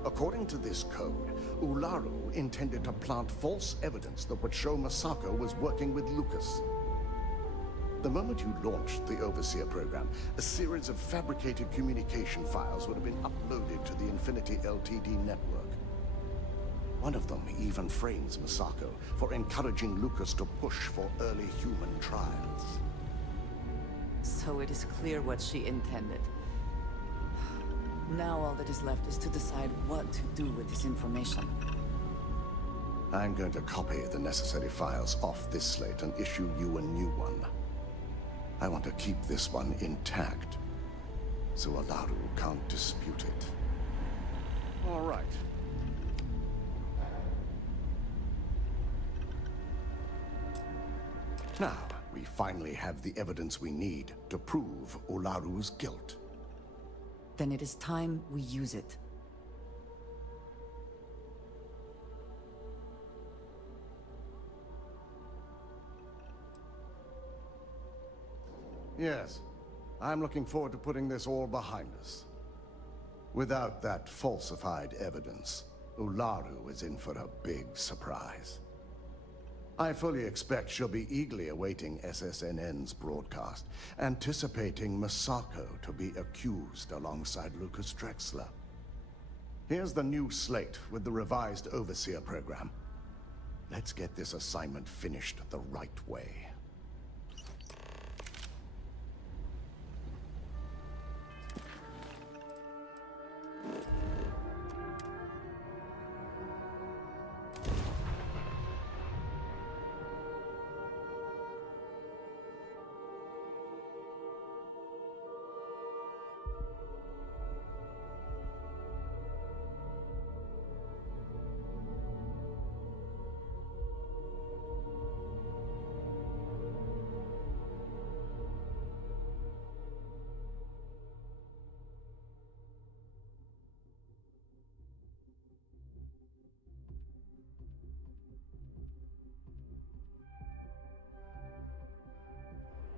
According to this code, Ularu intended to plant false evidence that would show Masako was working with Lucas. The moment you launched the Overseer program, a series of fabricated communication files would have been uploaded to the Infinity LTD network. One of them even frames Masako for encouraging Lucas to push for early human trials. So it is clear what she intended. Now all that is left is to decide what to do with this information. I'm going to copy the necessary files off this slate and issue you a new one. I want to keep this one intact, so Ularu can't dispute it. All right. Now, we finally have the evidence we need to prove Ularu's guilt. Then it is time we use it. Yes, I'm looking forward to putting this all behind us. Without that falsified evidence, Ularu is in for a big surprise. I fully expect she'll be eagerly awaiting SSNN's broadcast, anticipating Masako to be accused alongside Lucas Drexler. Here's the new slate with the revised Overseer program. Let's get this assignment finished the right way.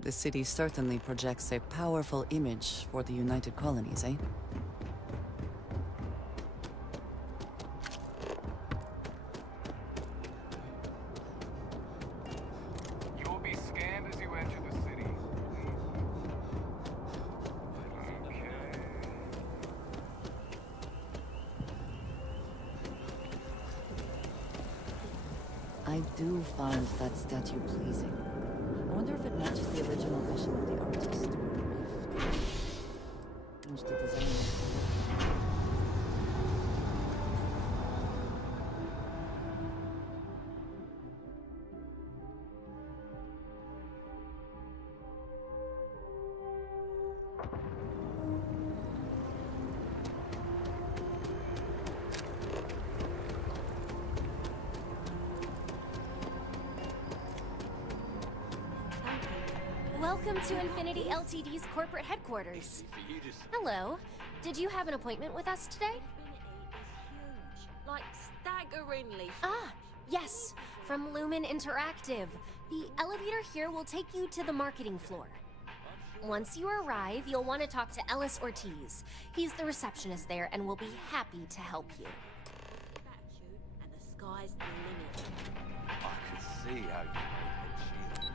The city certainly projects a powerful image for the United Colonies, eh? You will be scanned as you enter the city. Okay. I do find that statue pleasing. I wonder if it matches the original vision of the artist, or if changed the design. Welcome to Infinity LTD's corporate headquarters. Hello. Did you have an appointment with us today? Like staggeringly. Ah, yes. From Lumen Interactive. The elevator here will take you to the marketing floor. Once you arrive, you'll want to talk to Ellis Ortiz. He's the receptionist there and will be happy to help you. And the sky's the limit. I could see how you made that shield.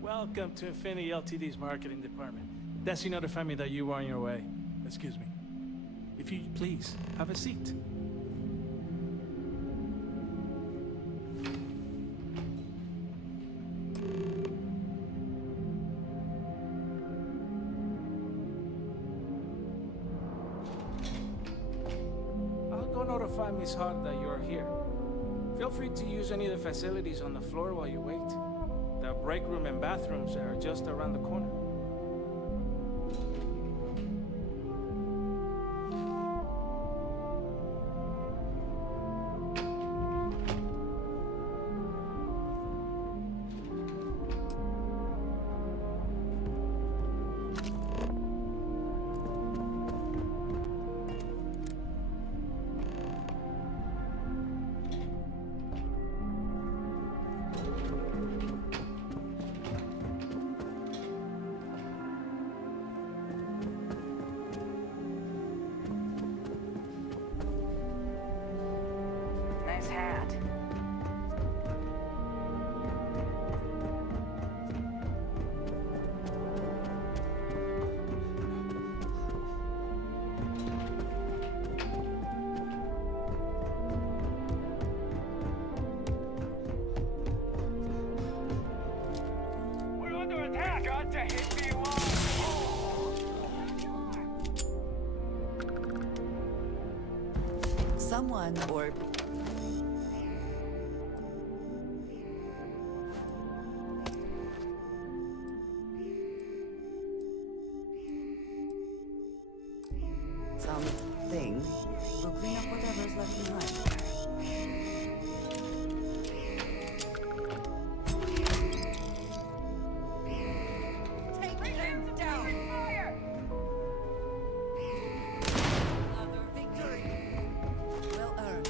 Welcome to Infinity LTD's marketing department. Desi notified me that you were on your way. Excuse me. If you please, have a seat. I'll go notify Miss Hart that you're here. Feel free to use any of the facilities on the floor while you wait. The break room and bathrooms are just around the corner. want to hit me along? Someone or something will clean up whatever's left behind. Take them down! Fire! Another victory. Well earned.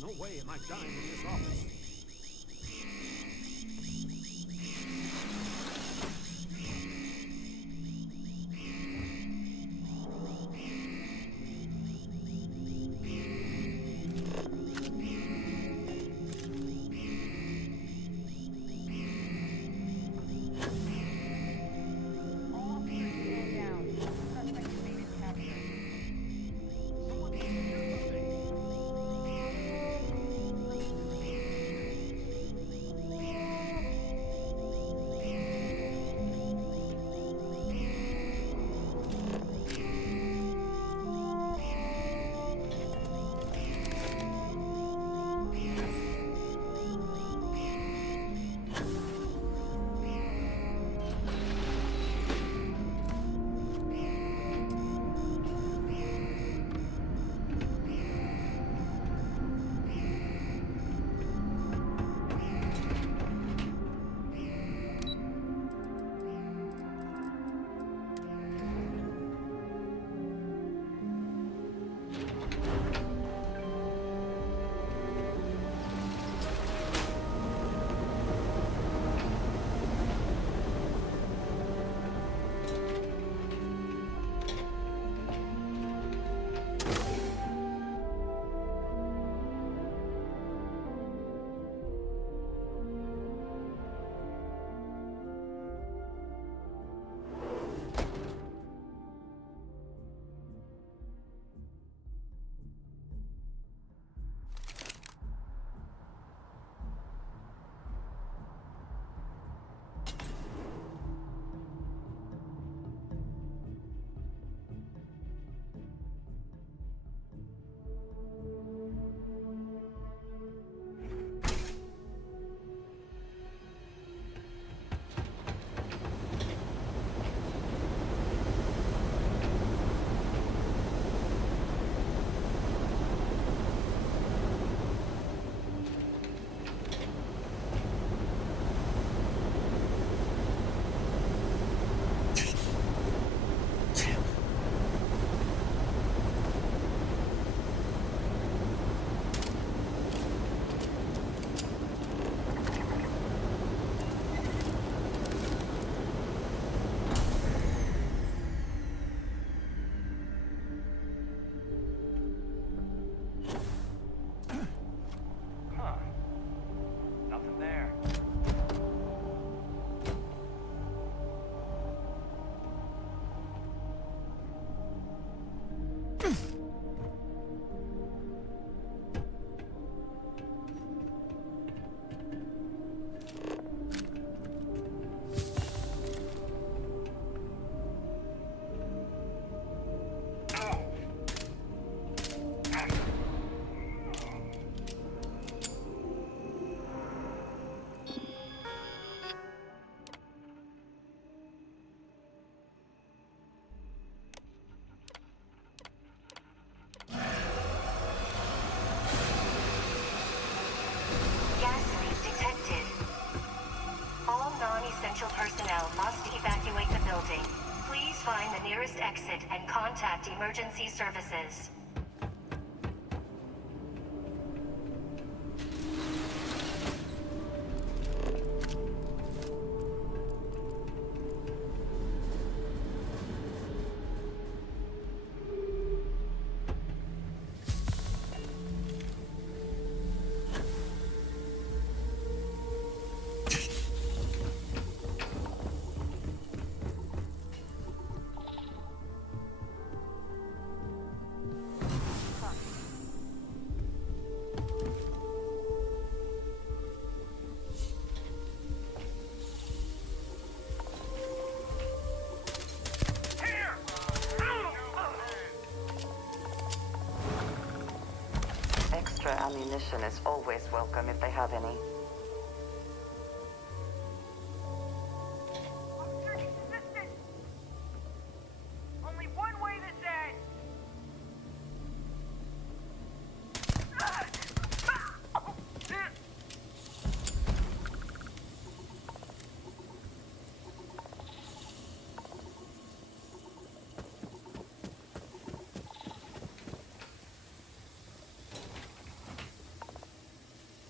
No way am I dying in this office. essential personnel must evacuate the building. Please find the nearest exit and contact emergency services. Extra ammunition is always welcome if they have any. Only one way this ends.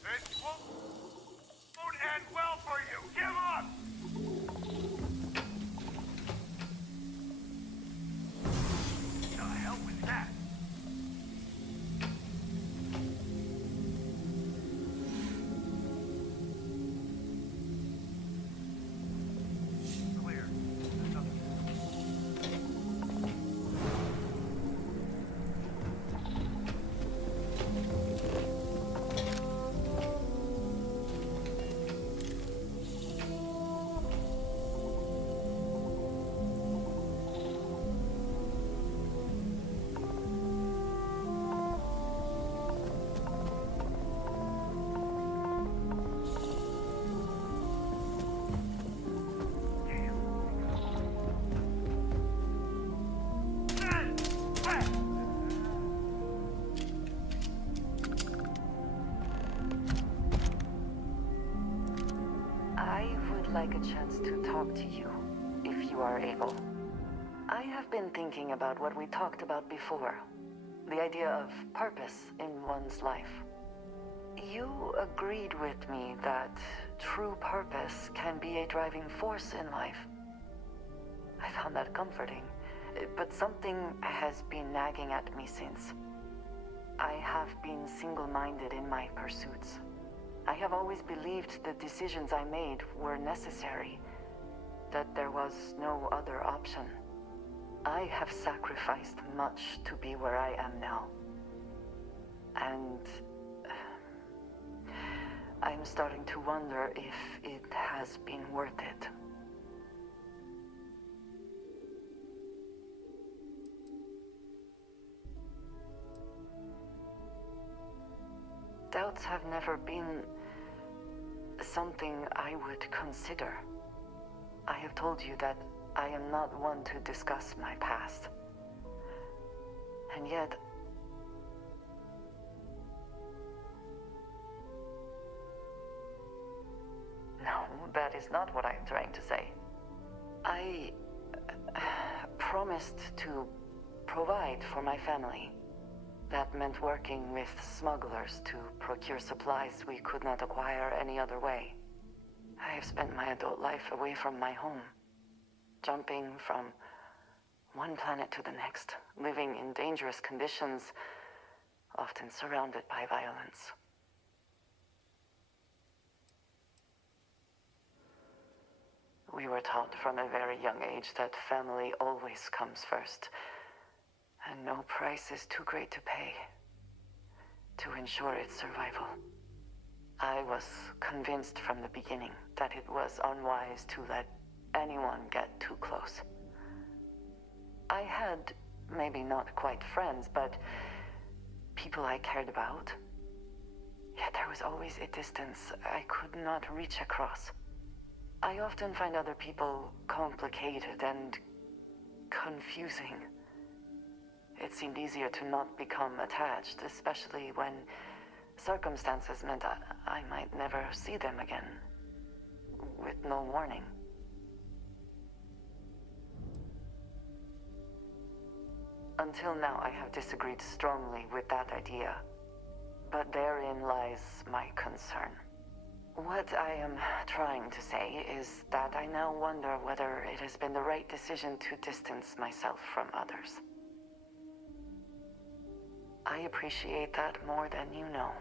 This won't end well for you. Give up. The hell was that? Clear. There's nothing. I would like a chance to talk to you, if you are able. I have been thinking about what we talked about before. The idea of purpose in one's life. You agreed with me that true purpose can be a driving force in life. I found that comforting, but something has been nagging at me since. I have been single-minded in my pursuits. I have always believed the decisions I made were necessary, that there was no other option. I have sacrificed much to be where I am now. And I'm starting to wonder if it has been worth it. Doubts have never been something I would consider. I have told you that I am not one to discuss my past. And yet, no, that is not what I am trying to say. I promised to provide for my family. That meant working with smugglers to procure supplies we could not acquire any other way. I have spent my adult life away from my home, jumping from one planet to the next, living in dangerous conditions, often surrounded by violence. We were taught from a very young age that family always comes first. And no price is too great to pay to ensure its survival. I was convinced from the beginning that it was unwise to let anyone get too close. I had maybe not quite friends, but people I cared about. Yet there was always a distance I could not reach across. I often find other people complicated and confusing. It seemed easier to not become attached, especially when circumstances meant I might never see them again, with no warning. Until now, I have disagreed strongly with that idea. But therein lies my concern. What I am trying to say is that I now wonder whether it has been the right decision to distance myself from others. I appreciate that more than you know.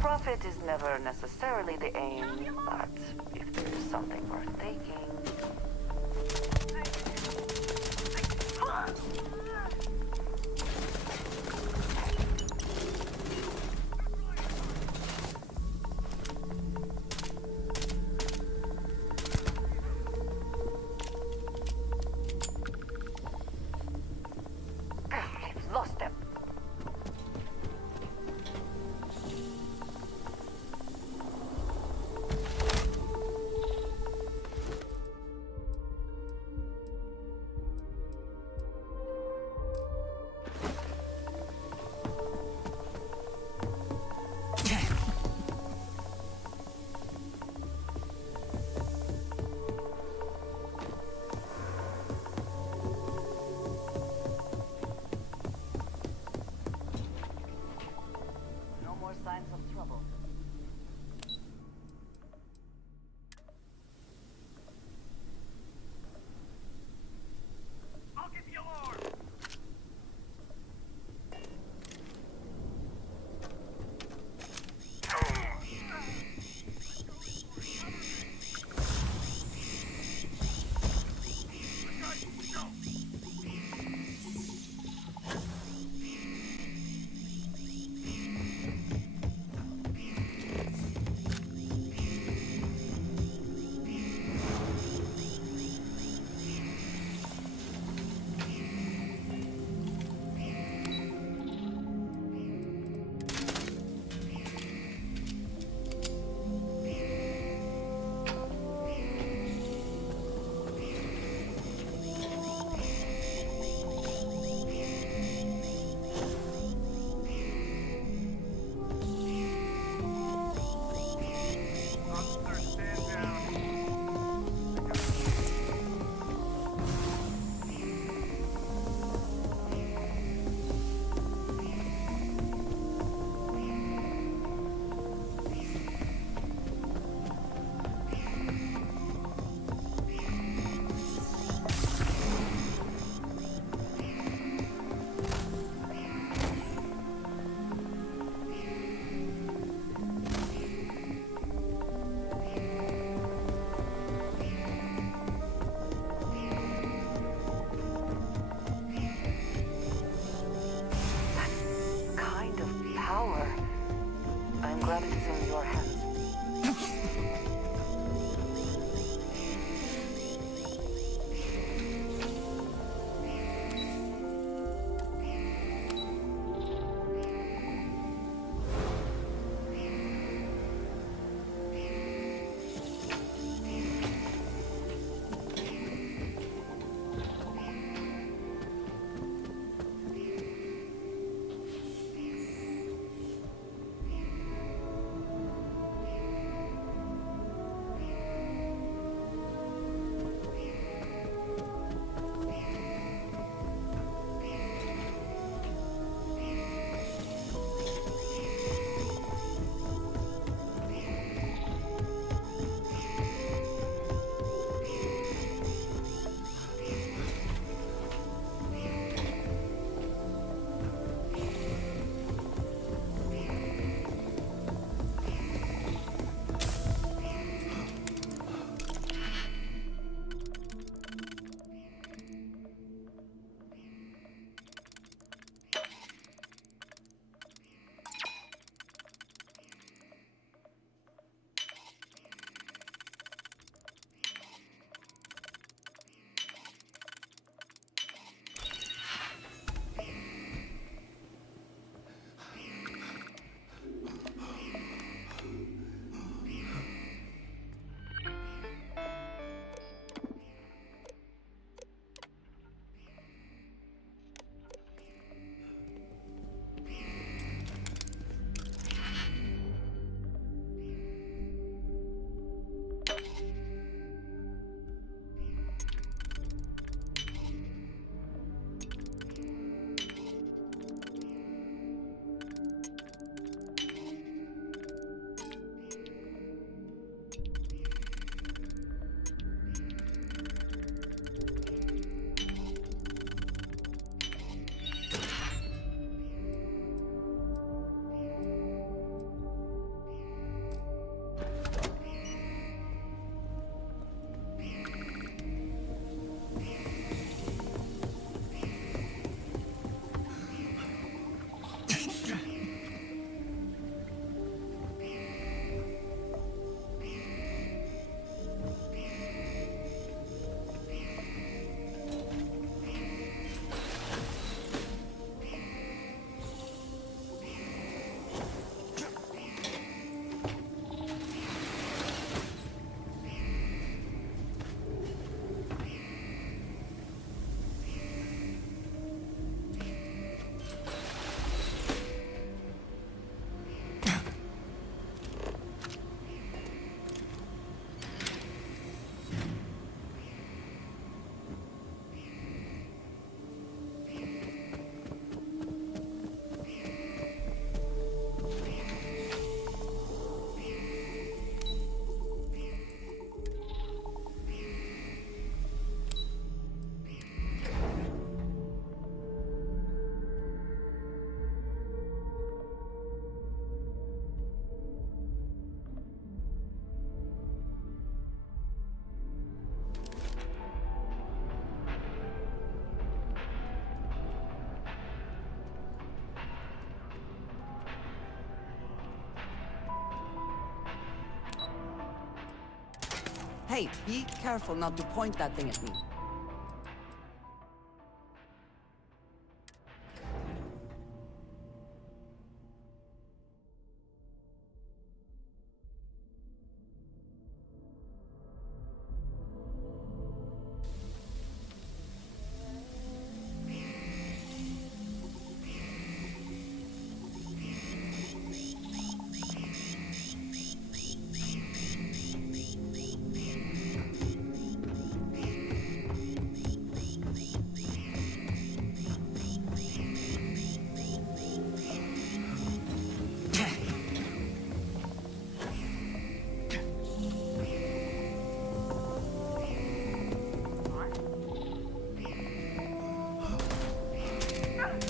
Profit is never necessarily the aim, but if there's something worth taking... I've lost them. Hey, be careful not to point that thing at me.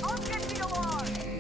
I'll get the alarm!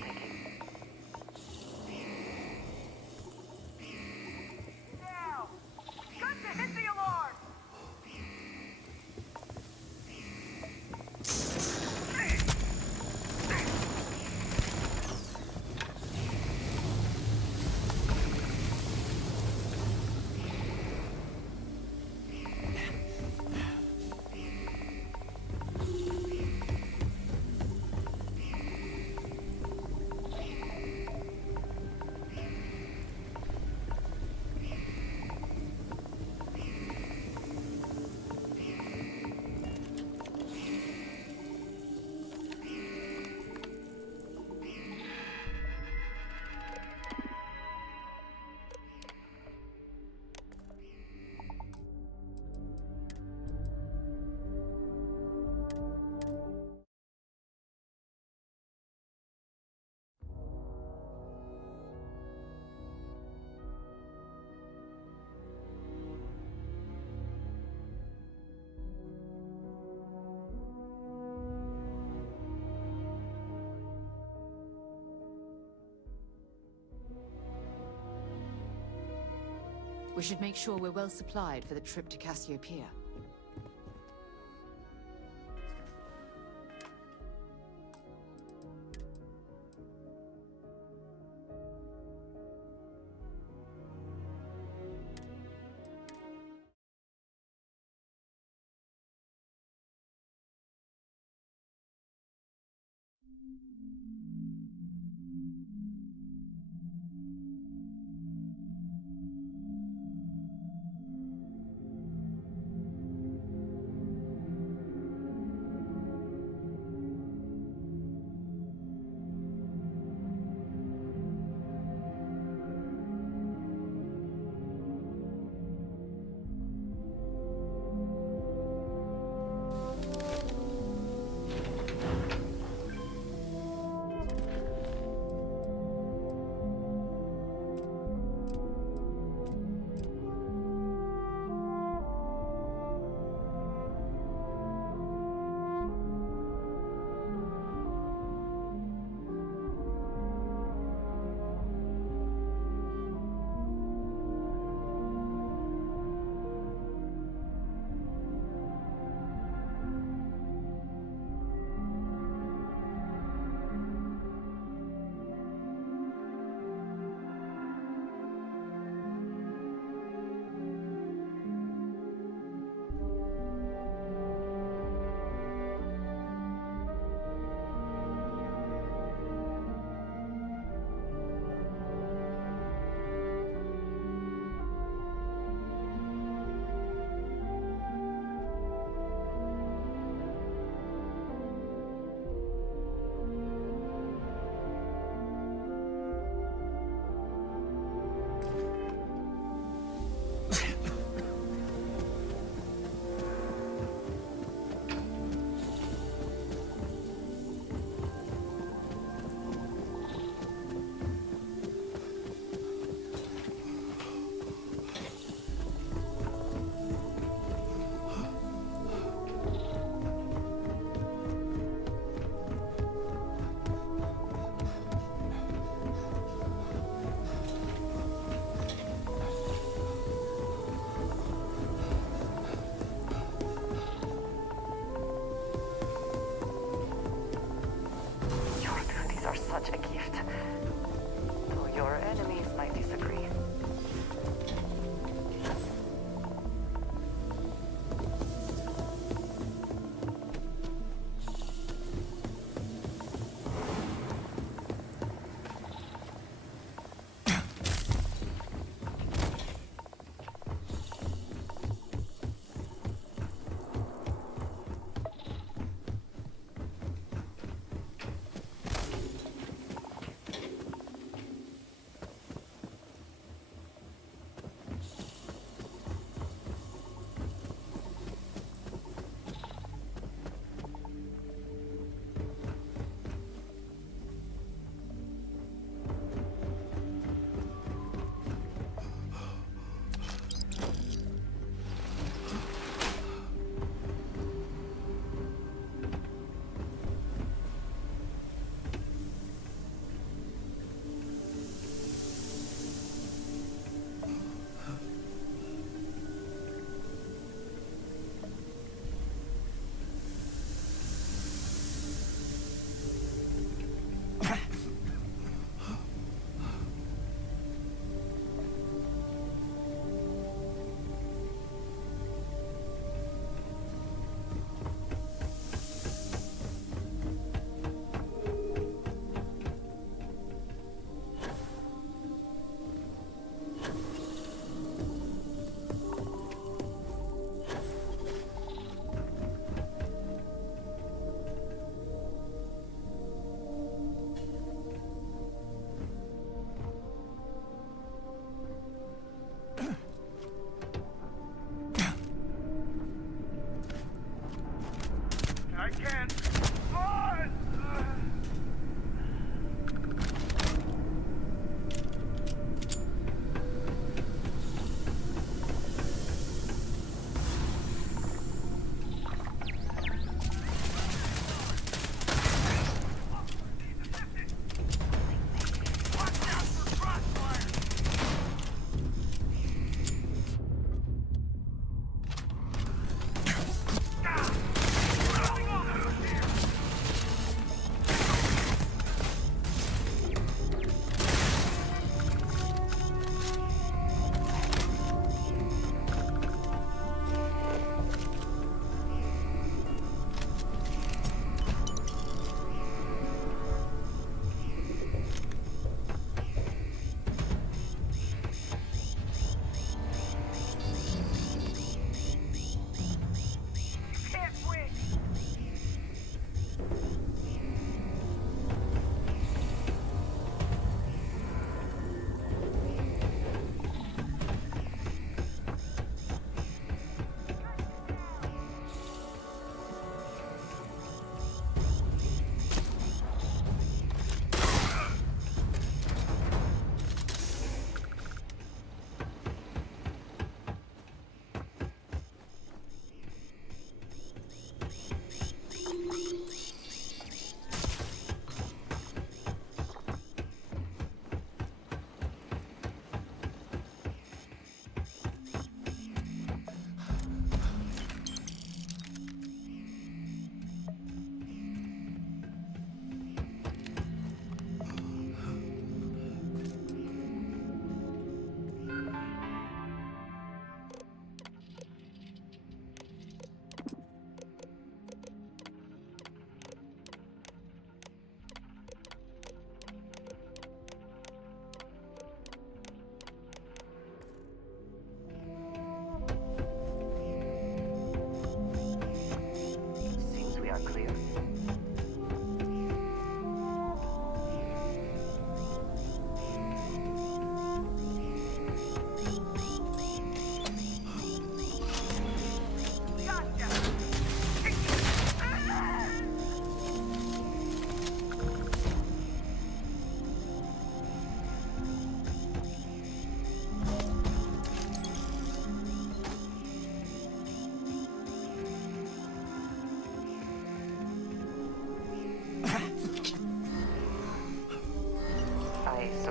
taking. Now! Got to hit the alarm! We should make sure we're well supplied for the trip to Cassiopeia.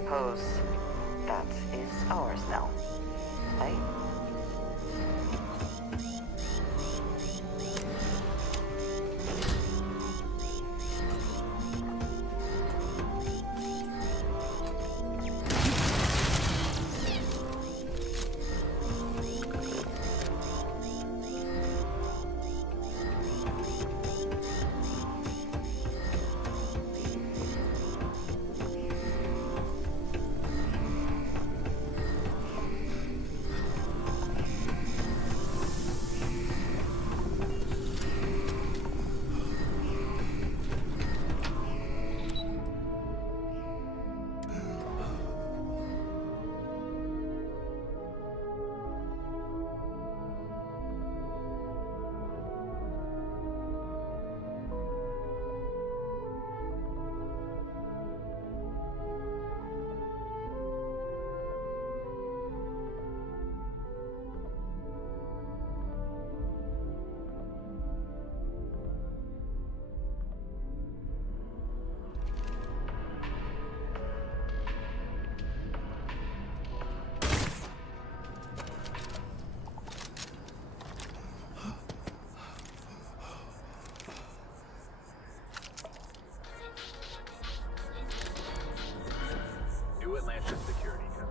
suppose that is ours now, right? New Atlantis security code.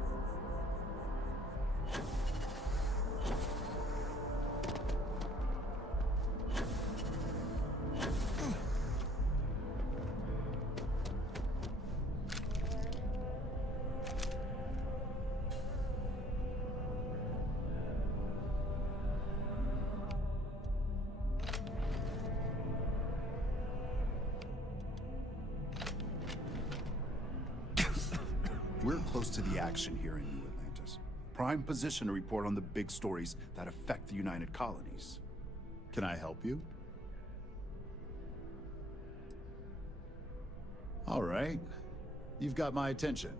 We're close to the action here in New Atlantis. Prime position to report on the big stories that affect the United Colonies. Can I help you? All right. You've got my attention.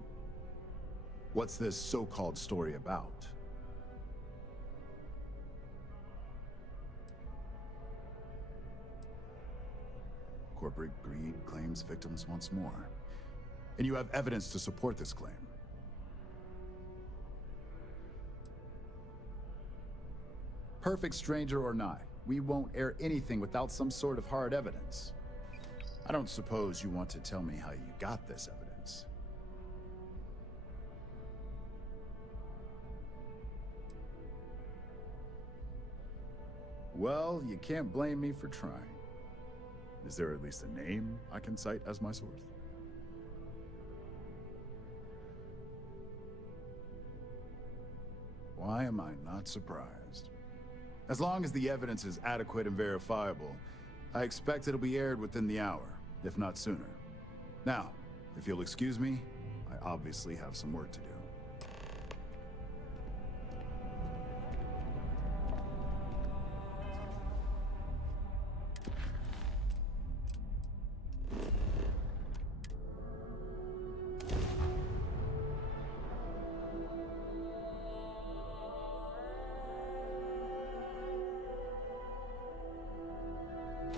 What's this so-called story about? Corporate greed claims victims once more. And you have evidence to support this claim. Perfect stranger or not, we won't air anything without some sort of hard evidence. I don't suppose you want to tell me how you got this evidence. Well, you can't blame me for trying. Is there at least a name I can cite as my source? Why am I not surprised? As long as the evidence is adequate and verifiable, I expect it'll be aired within the hour, if not sooner. Now, if you'll excuse me, I obviously have some work to do.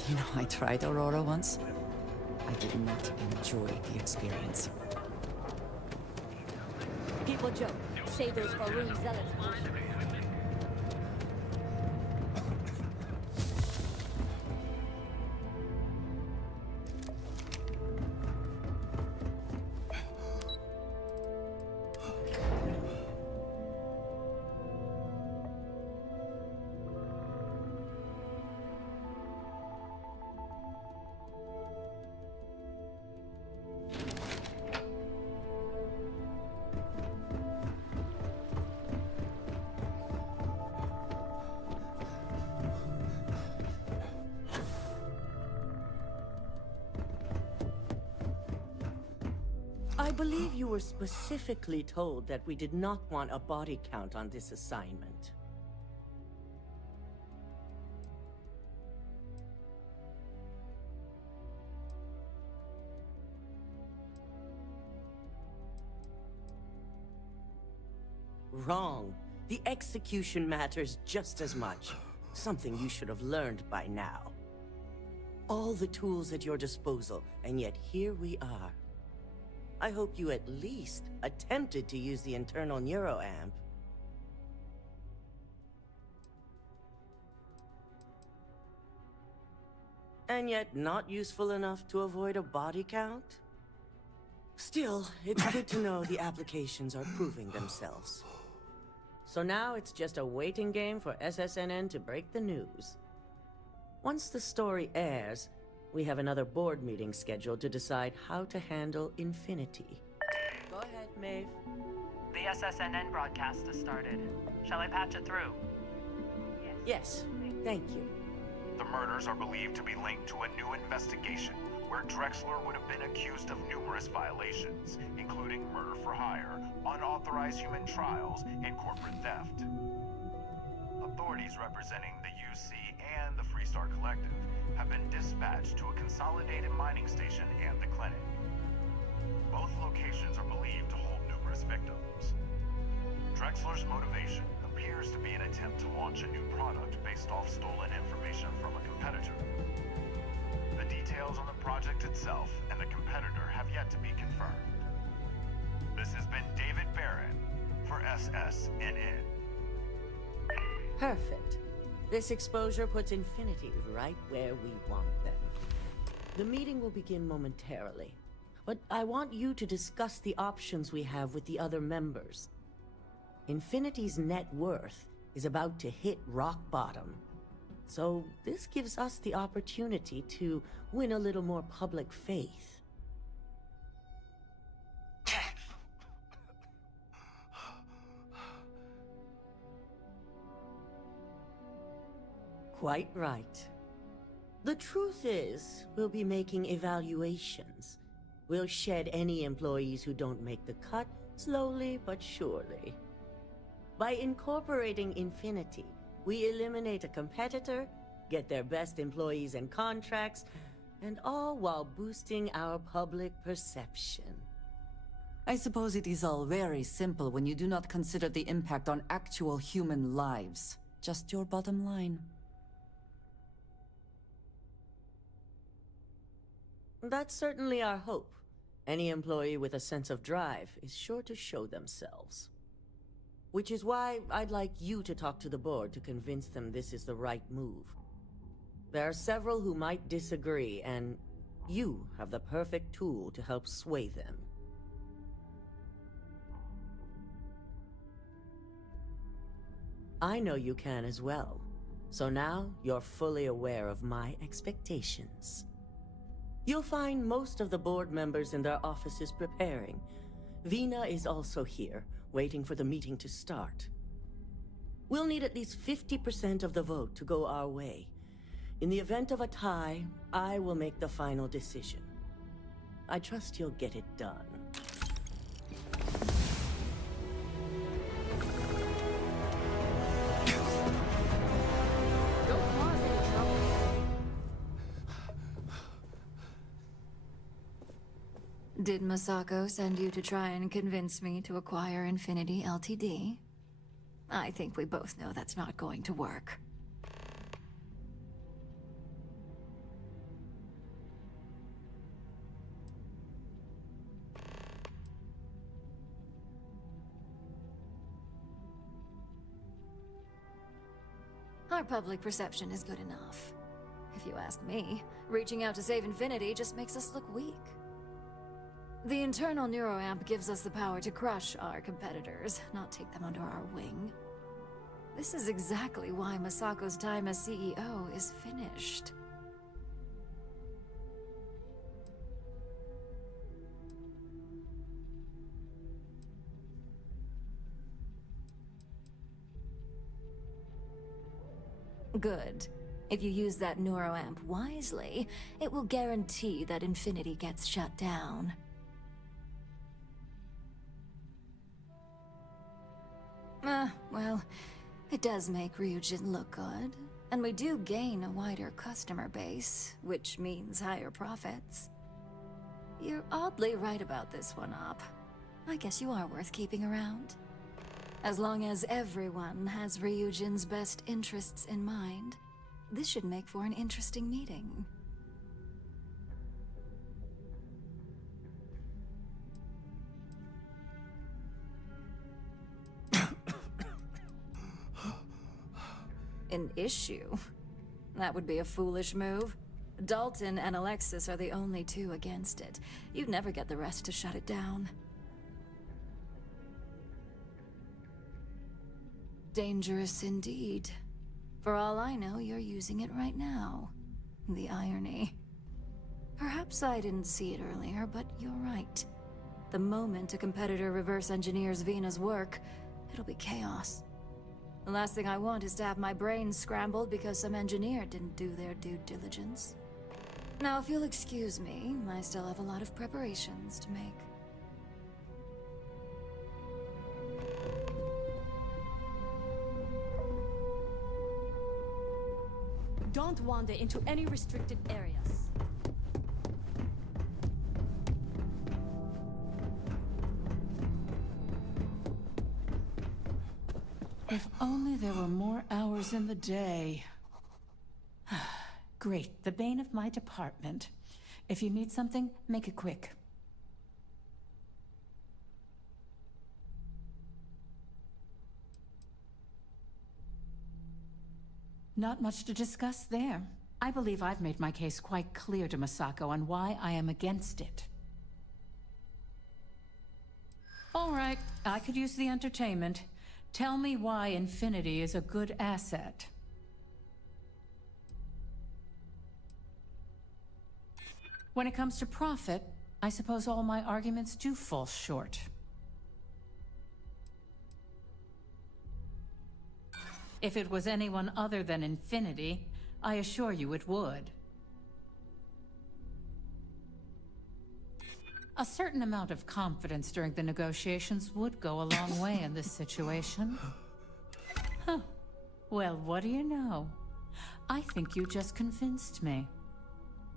You know, I tried Aurora once. I did not enjoy the experience. People joke. Say those Faroon zealots bullshit. I believe you were specifically told that we did not want a body count on this assignment. Wrong. The execution matters just as much. Something you should have learned by now. All the tools at your disposal, and yet here we are. I hope you at least attempted to use the internal neuroamp. And yet not useful enough to avoid a body count? Still, it's good to know the applications are proving themselves. So now it's just a waiting game for SSNN to break the news. Once the story airs, we have another board meeting scheduled to decide how to handle Infinity. Go ahead, Maeve. The SSNN broadcast has started. Shall I patch it through? Yes, thank you. The murders are believed to be linked to a new investigation where Drexler would have been accused of numerous violations, including murder for hire, unauthorized human trials, and corporate theft. Authorities representing the UC and the Freestar Collective have been dispatched to a consolidated mining station and the clinic. Both locations are believed to hold numerous victims. Drexler's motivation appears to be an attempt to launch a new product based off stolen information from a competitor. The details on the project itself and the competitor have yet to be confirmed. This has been David Barron for SSNN. Perfect. This exposure puts Infinity right where we want them. The meeting will begin momentarily, but I want you to discuss the options we have with the other members. Infinity's net worth is about to hit rock bottom, so this gives us the opportunity to win a little more public faith. Quite right. The truth is, we'll be making evaluations. We'll shed any employees who don't make the cut, slowly but surely. By incorporating Infinity, we eliminate a competitor, get their best employees and contracts, and all while boosting our public perception. I suppose it is all very simple when you do not consider the impact on actual human lives. Just your bottom line. That's certainly our hope. Any employee with a sense of drive is sure to show themselves. Which is why I'd like you to talk to the board to convince them this is the right move. There are several who might disagree, and you have the perfect tool to help sway them. I know you can as well, so now you're fully aware of my expectations. You'll find most of the board members in their offices preparing. Vina is also here, waiting for the meeting to start. We'll need at least 50% of the vote to go our way. In the event of a tie, I will make the final decision. I trust you'll get it done. Don't cause any trouble. Did Masako send you to try and convince me to acquire Infinity Ltd? I think we both know that's not going to work. Our public perception is good enough. If you ask me, reaching out to save Infinity just makes us look weak. The internal neuroamp gives us the power to crush our competitors, not take them under our wing. This is exactly why Masako's time as CEO is finished. Good. If you use that neuroamp wisely, it will guarantee that Infinity gets shut down. Well, it does make Ryujin look good, and we do gain a wider customer base, which means higher profits. You're oddly right about this one, Op. I guess you are worth keeping around. As long as everyone has Ryujin's best interests in mind, this should make for an interesting meeting. An issue? That would be a foolish move. Dalton and Alexis are the only two against it. You'd never get the rest to shut it down. Dangerous indeed. For all I know, you're using it right now. The irony. Perhaps I didn't see it earlier, but you're right. The moment a competitor reverse engineers Vina's work, it'll be chaos. The last thing I want is to have my brain scrambled because some engineer didn't do their due diligence. Now, if you'll excuse me, I still have a lot of preparations to make. Don't wander into any restricted areas. If only there were more hours in the day. Great, the bane of my department. If you need something, make it quick. Not much to discuss there. I believe I've made my case quite clear to Masako on why I am against it. All right, I could use the entertainment. Tell me why Infinity is a good asset. When it comes to profit, I suppose all my arguments do fall short. If it was anyone other than Infinity, I assure you it would. A certain amount of confidence during the negotiations would go a long way in this situation. Huh. Well, what do you know? I think you just convinced me.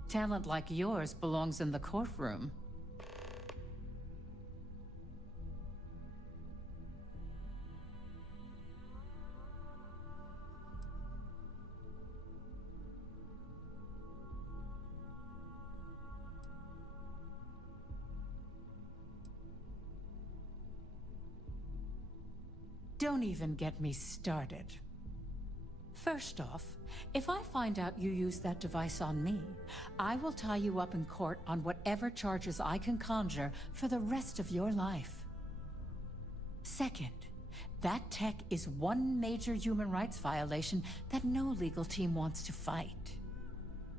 Talent like yours belongs in the courtroom. Don't even get me started. First off, if I find out you used that device on me, I will tie you up in court on whatever charges I can conjure for the rest of your life. Second, that tech is one major human rights violation that no legal team wants to fight.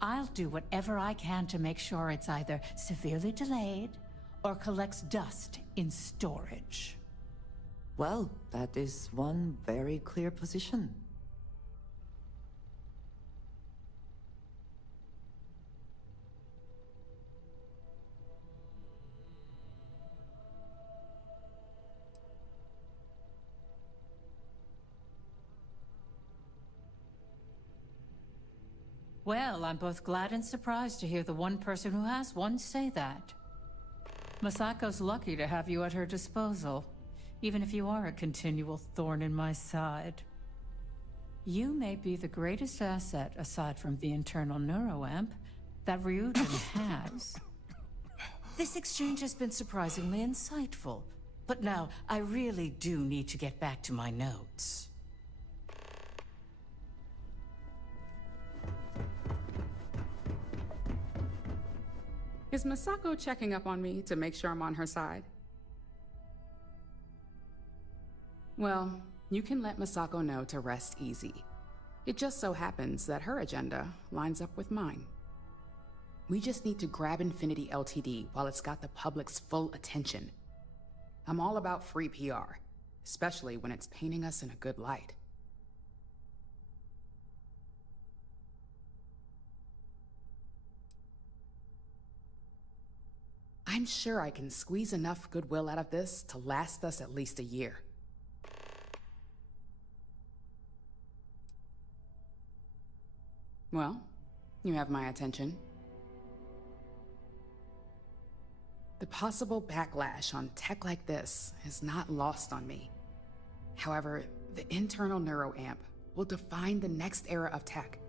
I'll do whatever I can to make sure it's either severely delayed or collects dust in storage. Well, that is one very clear position. Well, I'm both glad and surprised to hear the one person who has one say that. Masako's lucky to have you at her disposal, even if you are a continual thorn in my side. You may be the greatest asset, aside from the internal neuroamp, that Ryujin has. This exchange has been surprisingly insightful, but now I really do need to get back to my notes. Is Masako checking up on me to make sure I'm on her side? Well, you can let Masako know to rest easy. It just so happens that her agenda lines up with mine. We just need to grab Infinity Ltd. while it's got the public's full attention. I'm all about free PR, especially when it's painting us in a good light. I'm sure I can squeeze enough goodwill out of this to last us at least a year. Well, you have my attention. The possible backlash on tech like this is not lost on me. However, the internal neuroamp will define the next era of tech,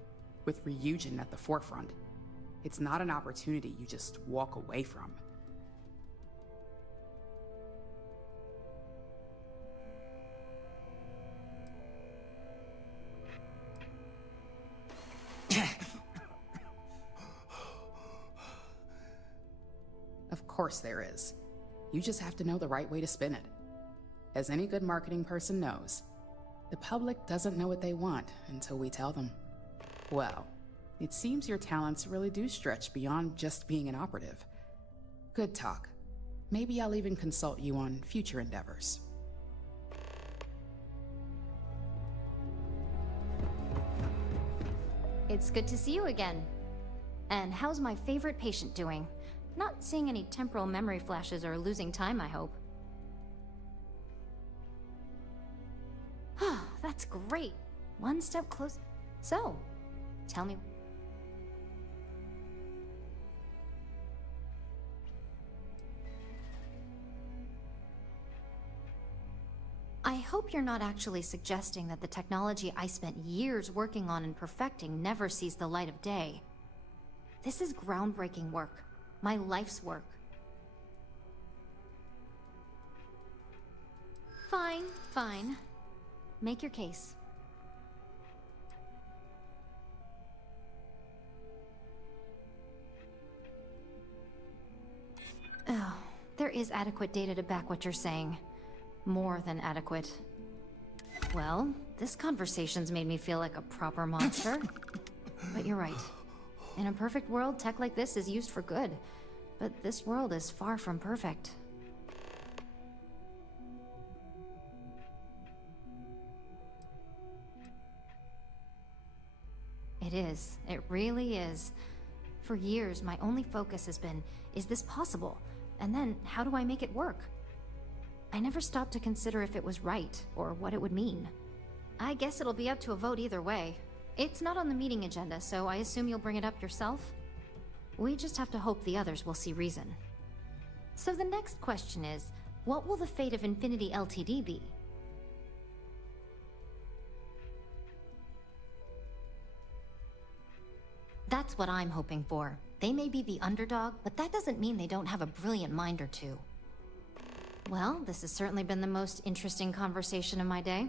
with Ryujin at the forefront. It's not an opportunity you just walk away from. course there is. You just have to know the right way to spin it. As any good marketing person knows, the public doesn't know what they want until we tell them. Well, it seems your talents really do stretch beyond just being an operative. Good talk. Maybe I'll even consult you on future endeavors. It's good to see you again. And how's my favorite patient doing? Not seeing any temporal memory flashes or losing time, I hope. That's great. One step closer. So, tell me. I hope you're not actually suggesting that the technology I spent years working on and perfecting never sees the light of day. This is groundbreaking work. My life's work. Fine, fine. Make your case. Oh, there is adequate data to back what you're saying. More than adequate. Well, this conversation's made me feel like a proper monster. But you're right. In a perfect world, tech like this is used for good. But this world is far from perfect. It is. It really is. For years, my only focus has been, is this possible? And then, how do I make it work? I never stopped to consider if it was right, or what it would mean. I guess it'll be up to a vote either way. It's not on the meeting agenda, so I assume you'll bring it up yourself? We just have to hope the others will see reason. So the next question is, what will the fate of Infinity Ltd be? That's what I'm hoping for. They may be the underdog, but that doesn't mean they don't have a brilliant mind or two. Well, this has certainly been the most interesting conversation of my day.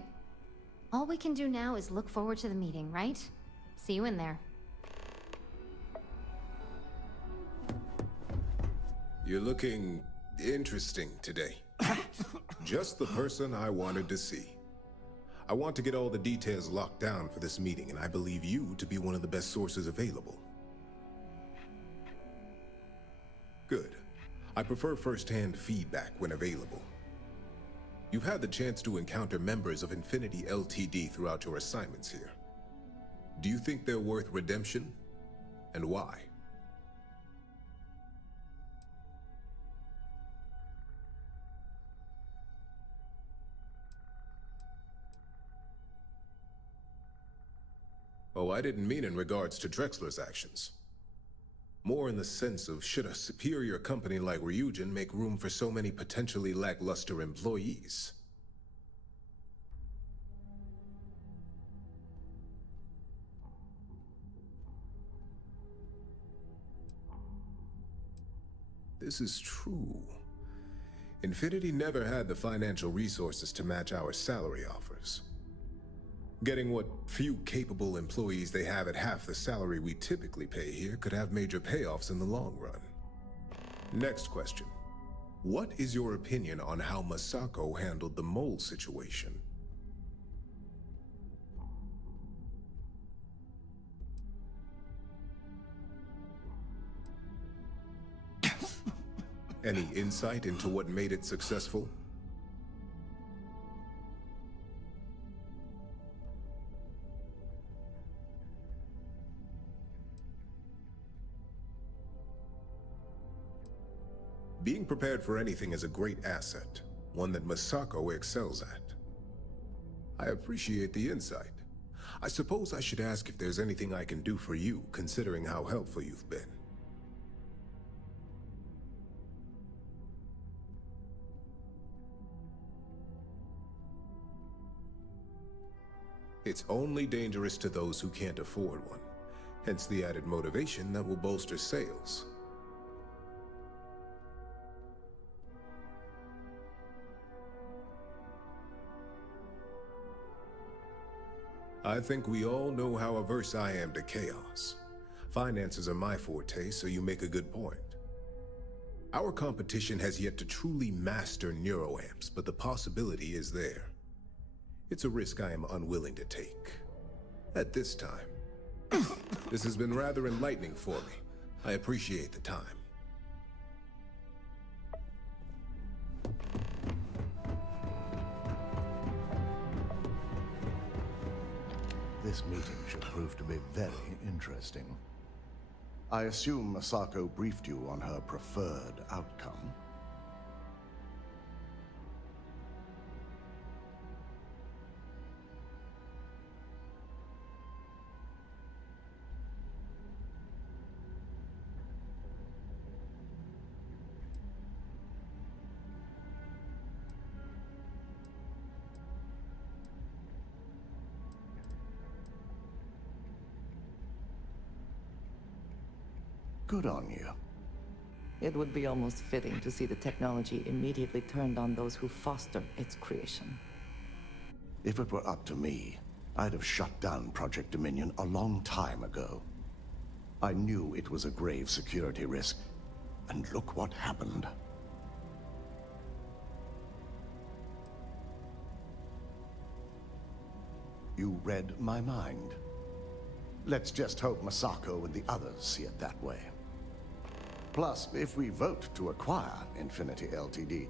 All we can do now is look forward to the meeting, right? See you in there. You're looking interesting today. Just the person I wanted to see. I want to get all the details locked down for this meeting, and I believe you to be one of the best sources available. Good. I prefer first-hand feedback when available. You've had the chance to encounter members of Infinity Ltd throughout your assignments here. Do you think they're worth redemption? And why? Oh, I didn't mean in regards to Drexler's actions. More in the sense of, should a superior company like Ryujin make room for so many potentially lackluster employees? This is true. Infinity never had the financial resources to match our salary offers. Getting what few capable employees they have at half the salary we typically pay here could have major payoffs in the long run. Next question. What is your opinion on how Masako handled the mole situation? Any insight into what made it successful? Being prepared for anything is a great asset, one that Masako excels at. I appreciate the insight. I suppose I should ask if there's anything I can do for you, considering how helpful you've been. It's only dangerous to those who can't afford one, hence the added motivation that will bolster sales. I think we all know how averse I am to chaos. Finances are my forte, so you make a good point. Our competition has yet to truly master neuroamps, but the possibility is there. It's a risk I am unwilling to take. At this time. This has been rather enlightening for me. I appreciate the time. This meeting should prove to be very interesting. I assume Masako briefed you on her preferred outcome. Good on you. It would be almost fitting to see the technology immediately turned on those who foster its creation. If it were up to me, I'd have shut down Project Dominion a long time ago. I knew it was a grave security risk, and look what happened. You read my mind. Let's just hope Masako and the others see it that way. Plus, if we vote to acquire Infinity Ltd,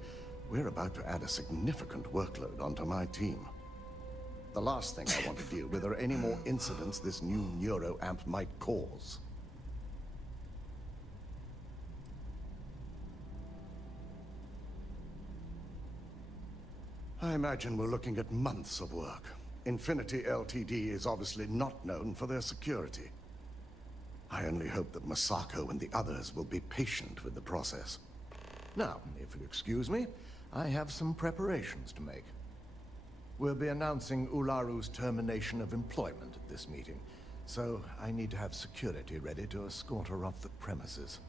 we're about to add a significant workload onto my team. The last thing I want to deal with are any more incidents this new neuroamp might cause. I imagine we're looking at months of work. Infinity Ltd is obviously not known for their security. I only hope that Masako and the others will be patient with the process. Now, if you'll excuse me, I have some preparations to make. We'll be announcing Ularu's termination of employment at this meeting, so I need to have security ready to escort her off the premises.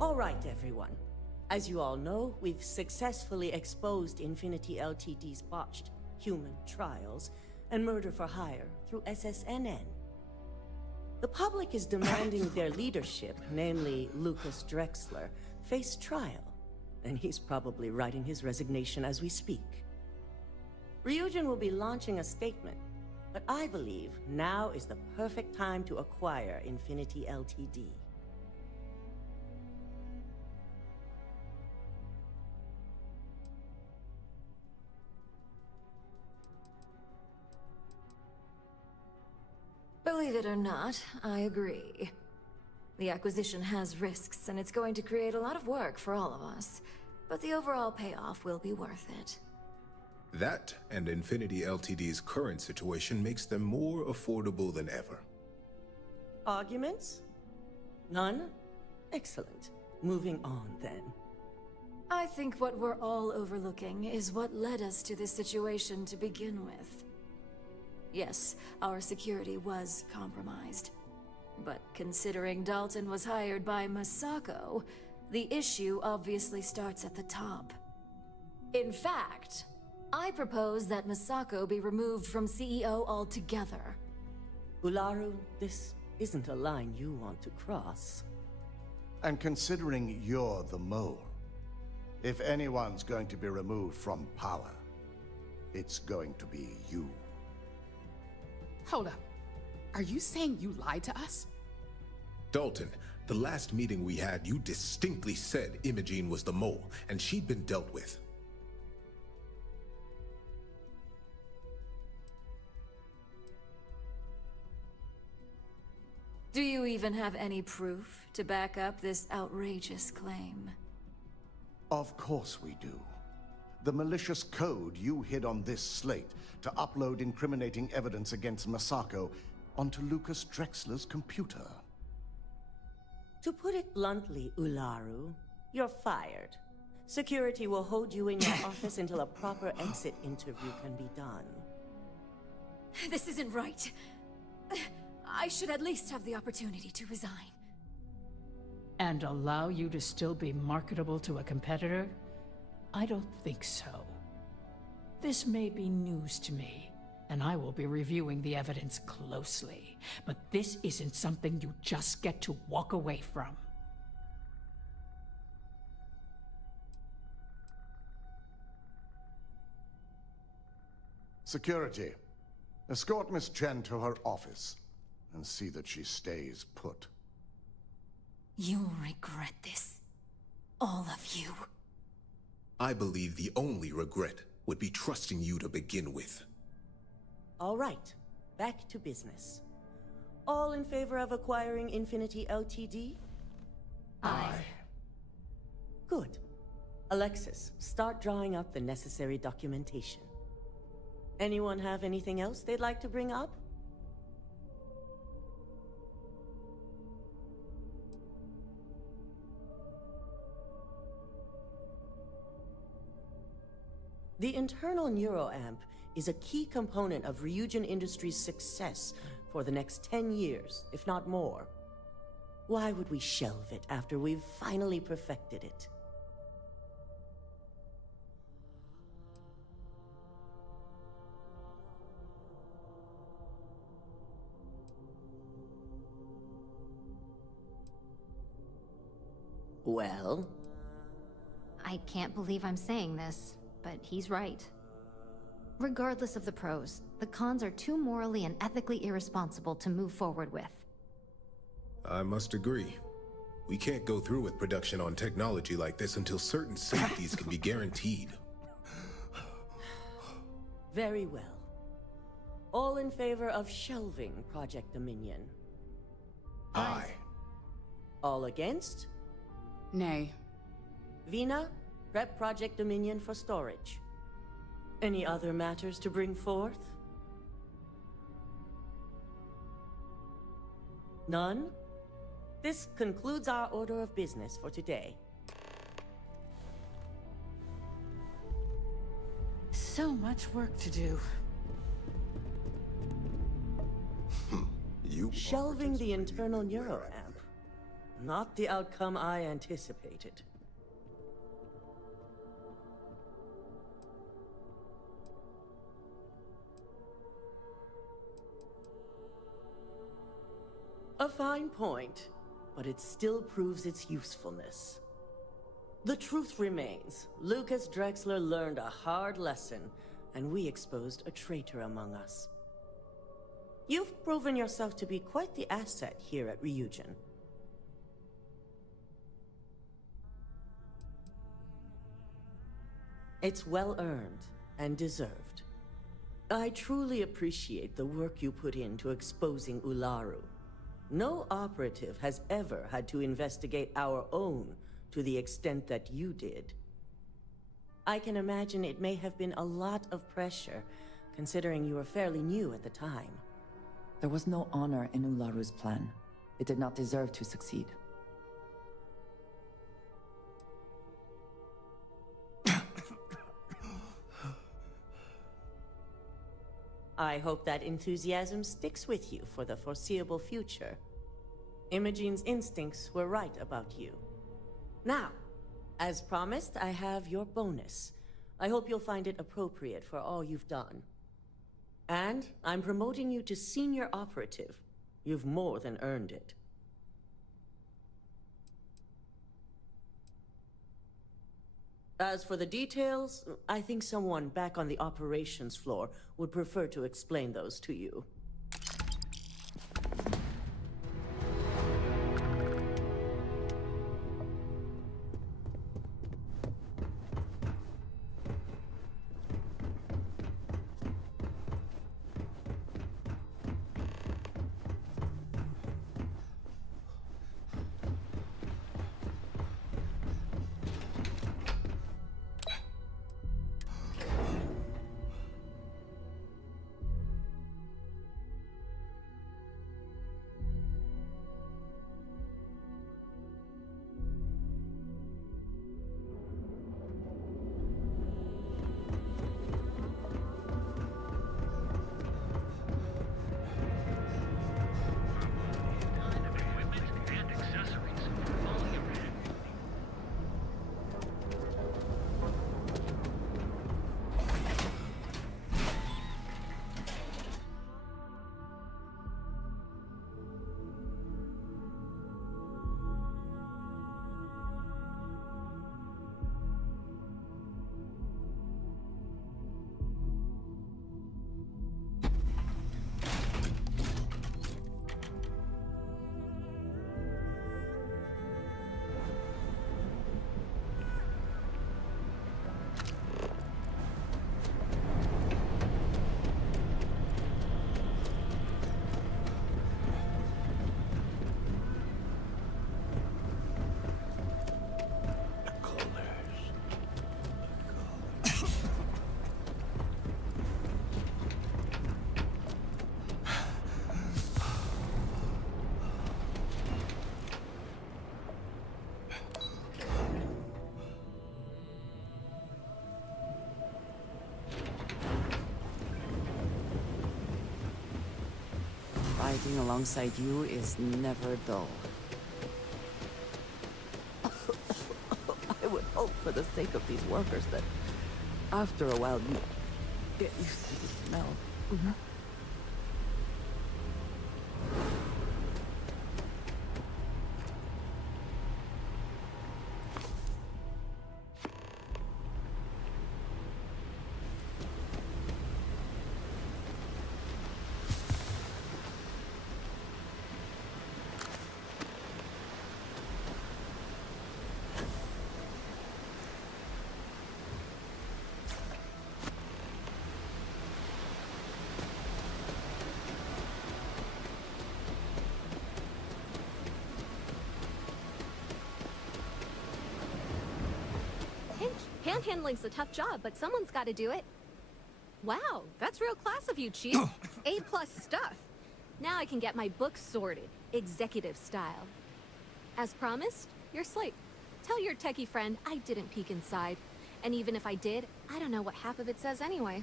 All right, everyone. As you all know, we've successfully exposed Infinity Ltd's botched human trials and murder for hire through SSNN. The public is demanding their leadership, namely Lucas Drexler, face trial, and he's probably writing his resignation as we speak. Ryujin will be launching a statement, but I believe now is the perfect time to acquire Infinity Ltd. Believe it or not, I agree. The acquisition has risks, and it's going to create a lot of work for all of us. But the overall payoff will be worth it. That and Infinity Ltd's current situation makes them more affordable than ever. Arguments? None? Excellent. Moving on, then. I think what we're all overlooking is what led us to this situation to begin with. Yes, our security was compromised. But considering Dalton was hired by Masako, the issue obviously starts at the top. In fact, I propose that Masako be removed from CEO altogether. Ularu, this isn't a line you want to cross. And considering you're the mole, if anyone's going to be removed from power, it's going to be you. Hold up. Are you saying you lied to us? Dalton, the last meeting we had, you distinctly said Imogene was the mole, and she'd been dealt with. Do you even have any proof to back up this outrageous claim? Of course we do. The malicious code you hid on this slate to upload incriminating evidence against Masako onto Lucas Drexler's computer. To put it bluntly, Ularu, you're fired. Security will hold you in your office until a proper exit interview can be done. This isn't right. I should at least have the opportunity to resign. And allow you to still be marketable to a competitor? I don't think so. This may be news to me, and I will be reviewing the evidence closely. But this isn't something you just get to walk away from. Security, escort Miss Chen to her office and see that she stays put. You'll regret this. All of you. I believe the only regret would be trusting you to begin with. All right, back to business. All in favor of acquiring Infinity Ltd? Aye. Good. Alexis, start drawing up the necessary documentation. Anyone have anything else they'd like to bring up? The internal neuroamp is a key component of Ryujin Industries' success for the next 10 years, if not more. Why would we shelve it after we've finally perfected it? Well? I can't believe I'm saying this, but he's right. Regardless of the pros, the cons are too morally and ethically irresponsible to move forward with. I must agree. We can't go through with production on technology like this until certain safeties can be guaranteed. Very well. All in favor of shelving Project Dominion? Aye. All against? Nay. Vina, prep Project Dominion for storage. Any other matters to bring forth? None? This concludes our order of business for today. So much work to do. Shelving the internal neuroamp. Not the outcome I anticipated. A fine point, but it still proves its usefulness. The truth remains, Lucas Drexler learned a hard lesson, and we exposed a traitor among us. You've proven yourself to be quite the asset here at Ryujin. It's well earned and deserved. I truly appreciate the work you put into exposing Ularu. No operative has ever had to investigate our own to the extent that you did. I can imagine it may have been a lot of pressure, considering you were fairly new at the time. There was no honor in Ularu's plan. It did not deserve to succeed. I hope that enthusiasm sticks with you for the foreseeable future. Imogene's instincts were right about you. Now, as promised, I have your bonus. I hope you'll find it appropriate for all you've done. And I'm promoting you to senior operative. You've more than earned it. As for the details, I think someone back on the operations floor would prefer to explain those to you. Fighting alongside you is never dull. I would hope for the sake of these workers that after a while you get used to the smell. Panhandling's a tough job, but someone's got to do it. Wow, that's real class of you, Chief. A+ stuff. Now I can get my books sorted, executive style. As promised, your slate. Tell your techie friend I didn't peek inside. And even if I did, I don't know what half of it says anyway.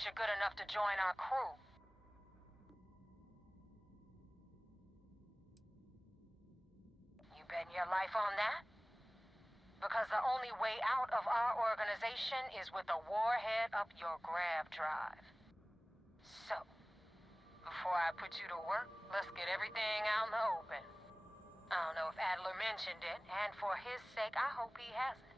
You're good enough to join our crew. You betting your life on that? Because the only way out of our organization is with a warhead up your grav drive. So, before I put you to work, let's get everything out in the open. I don't know if Adler mentioned it, and for his sake, I hope he hasn't.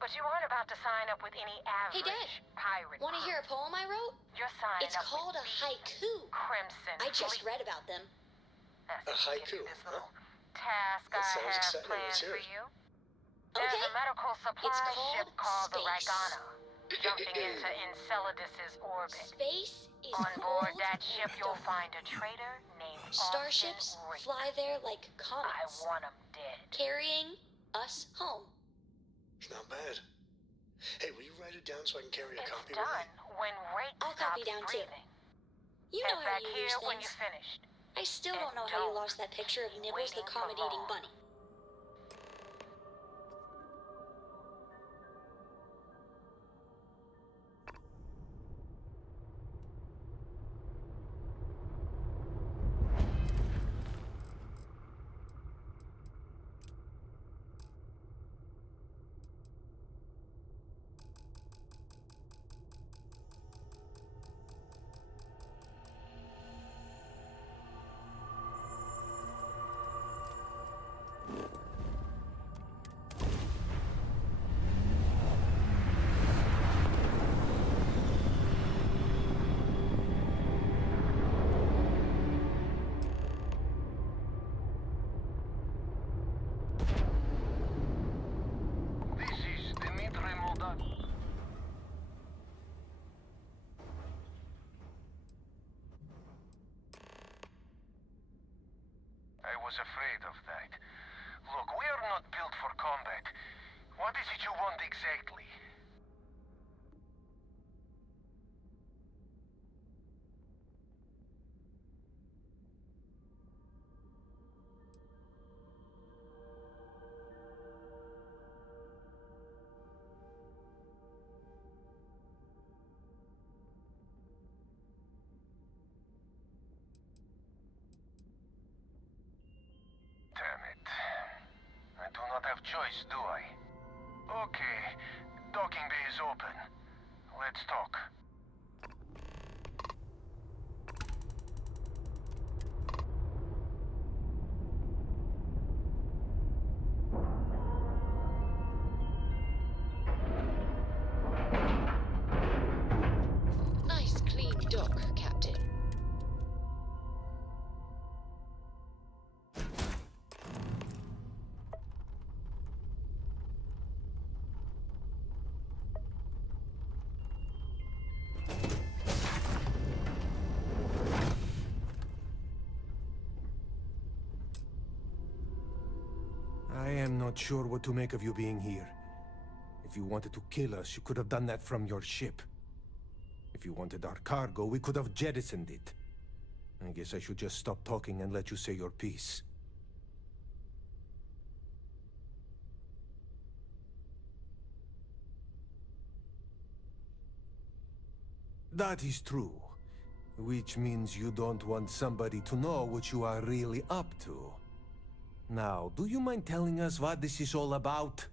But you aren't about to sign up with any average pirate. Want to hear a poem I wrote? You're signing It's up called a with haiku. Crimson I just Fleet. read about them. A haiku, huh? Task That I sounds have exciting. planned Let's hear for it. you. There's a medical supply ship called the Rygana, jumping into Enceladus's orbit. Space is On board cold that ship, and you'll dark. find a traitor named Starships Austin Rick. fly there like comets. I want 'em dead. Carrying us home. It's not bad. Hey, will you write it down so I can carry a copy Done with me? when Rake I'll stops copy down breathing. too. You Head know how back you here use when things. you're finished. I still don't know how you lost that picture of Nibbles the comet-eating bunny. I was afraid of that. Look, we are not built for combat. What is it you want exactly? Damn it. I do not have choice, do I? Okay, docking bay is open. Let's talk. Nice clean dock, Captain. not sure what to make of you being here. If you wanted to kill us, you could have done that from your ship. If you wanted our cargo, we could have jettisoned it. I guess I should just stop talking and let you say your piece. That is true. Which means you don't want somebody to know what you are really up to. Now, do you mind telling us what this is all about?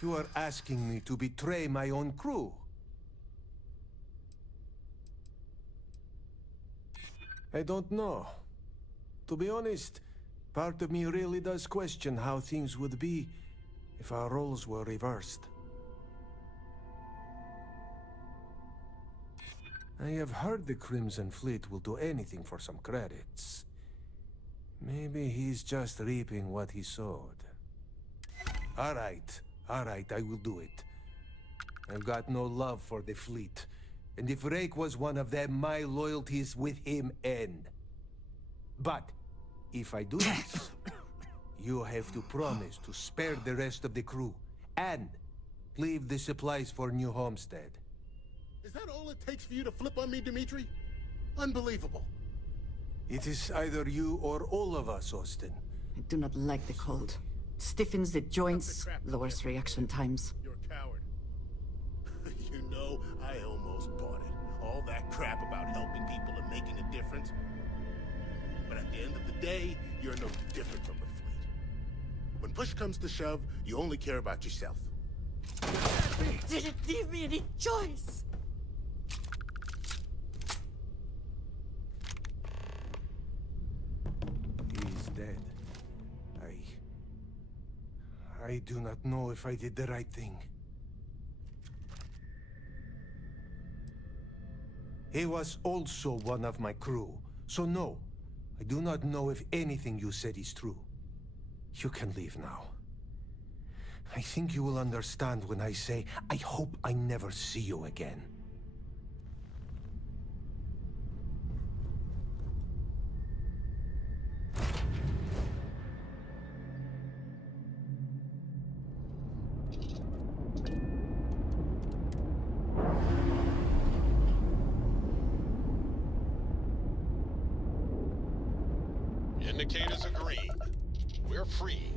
You are asking me to betray my own crew. I don't know. To be honest, part of me really does question how things would be if our roles were reversed. I have heard the Crimson Fleet will do anything for some credits. Maybe he's just reaping what he sowed. All right, I will do it. I've got no love for the fleet. And if Rake was one of them, my loyalties with him end. But, if I do this, you have to promise to spare the rest of the crew, and leave the supplies for New Homestead. Is that all it takes for you to flip on me, Dimitri? Unbelievable. It is either you or all of us, Austin. I do not like the cold. It stiffens the joints, lowers reaction times. You're a coward. You know, I almost bought it. All that crap about helping people and making a difference. But at the end of the day, you're no different from the fleet. When push comes to shove, you only care about yourself. Didn't leave me any choice! He's dead. I do not know if I did the right thing. He was also one of my crew, so no, I do not know if anything you said is true. You can leave now. I think you will understand when I say, I hope I never see you again. Indicators are green. We're free.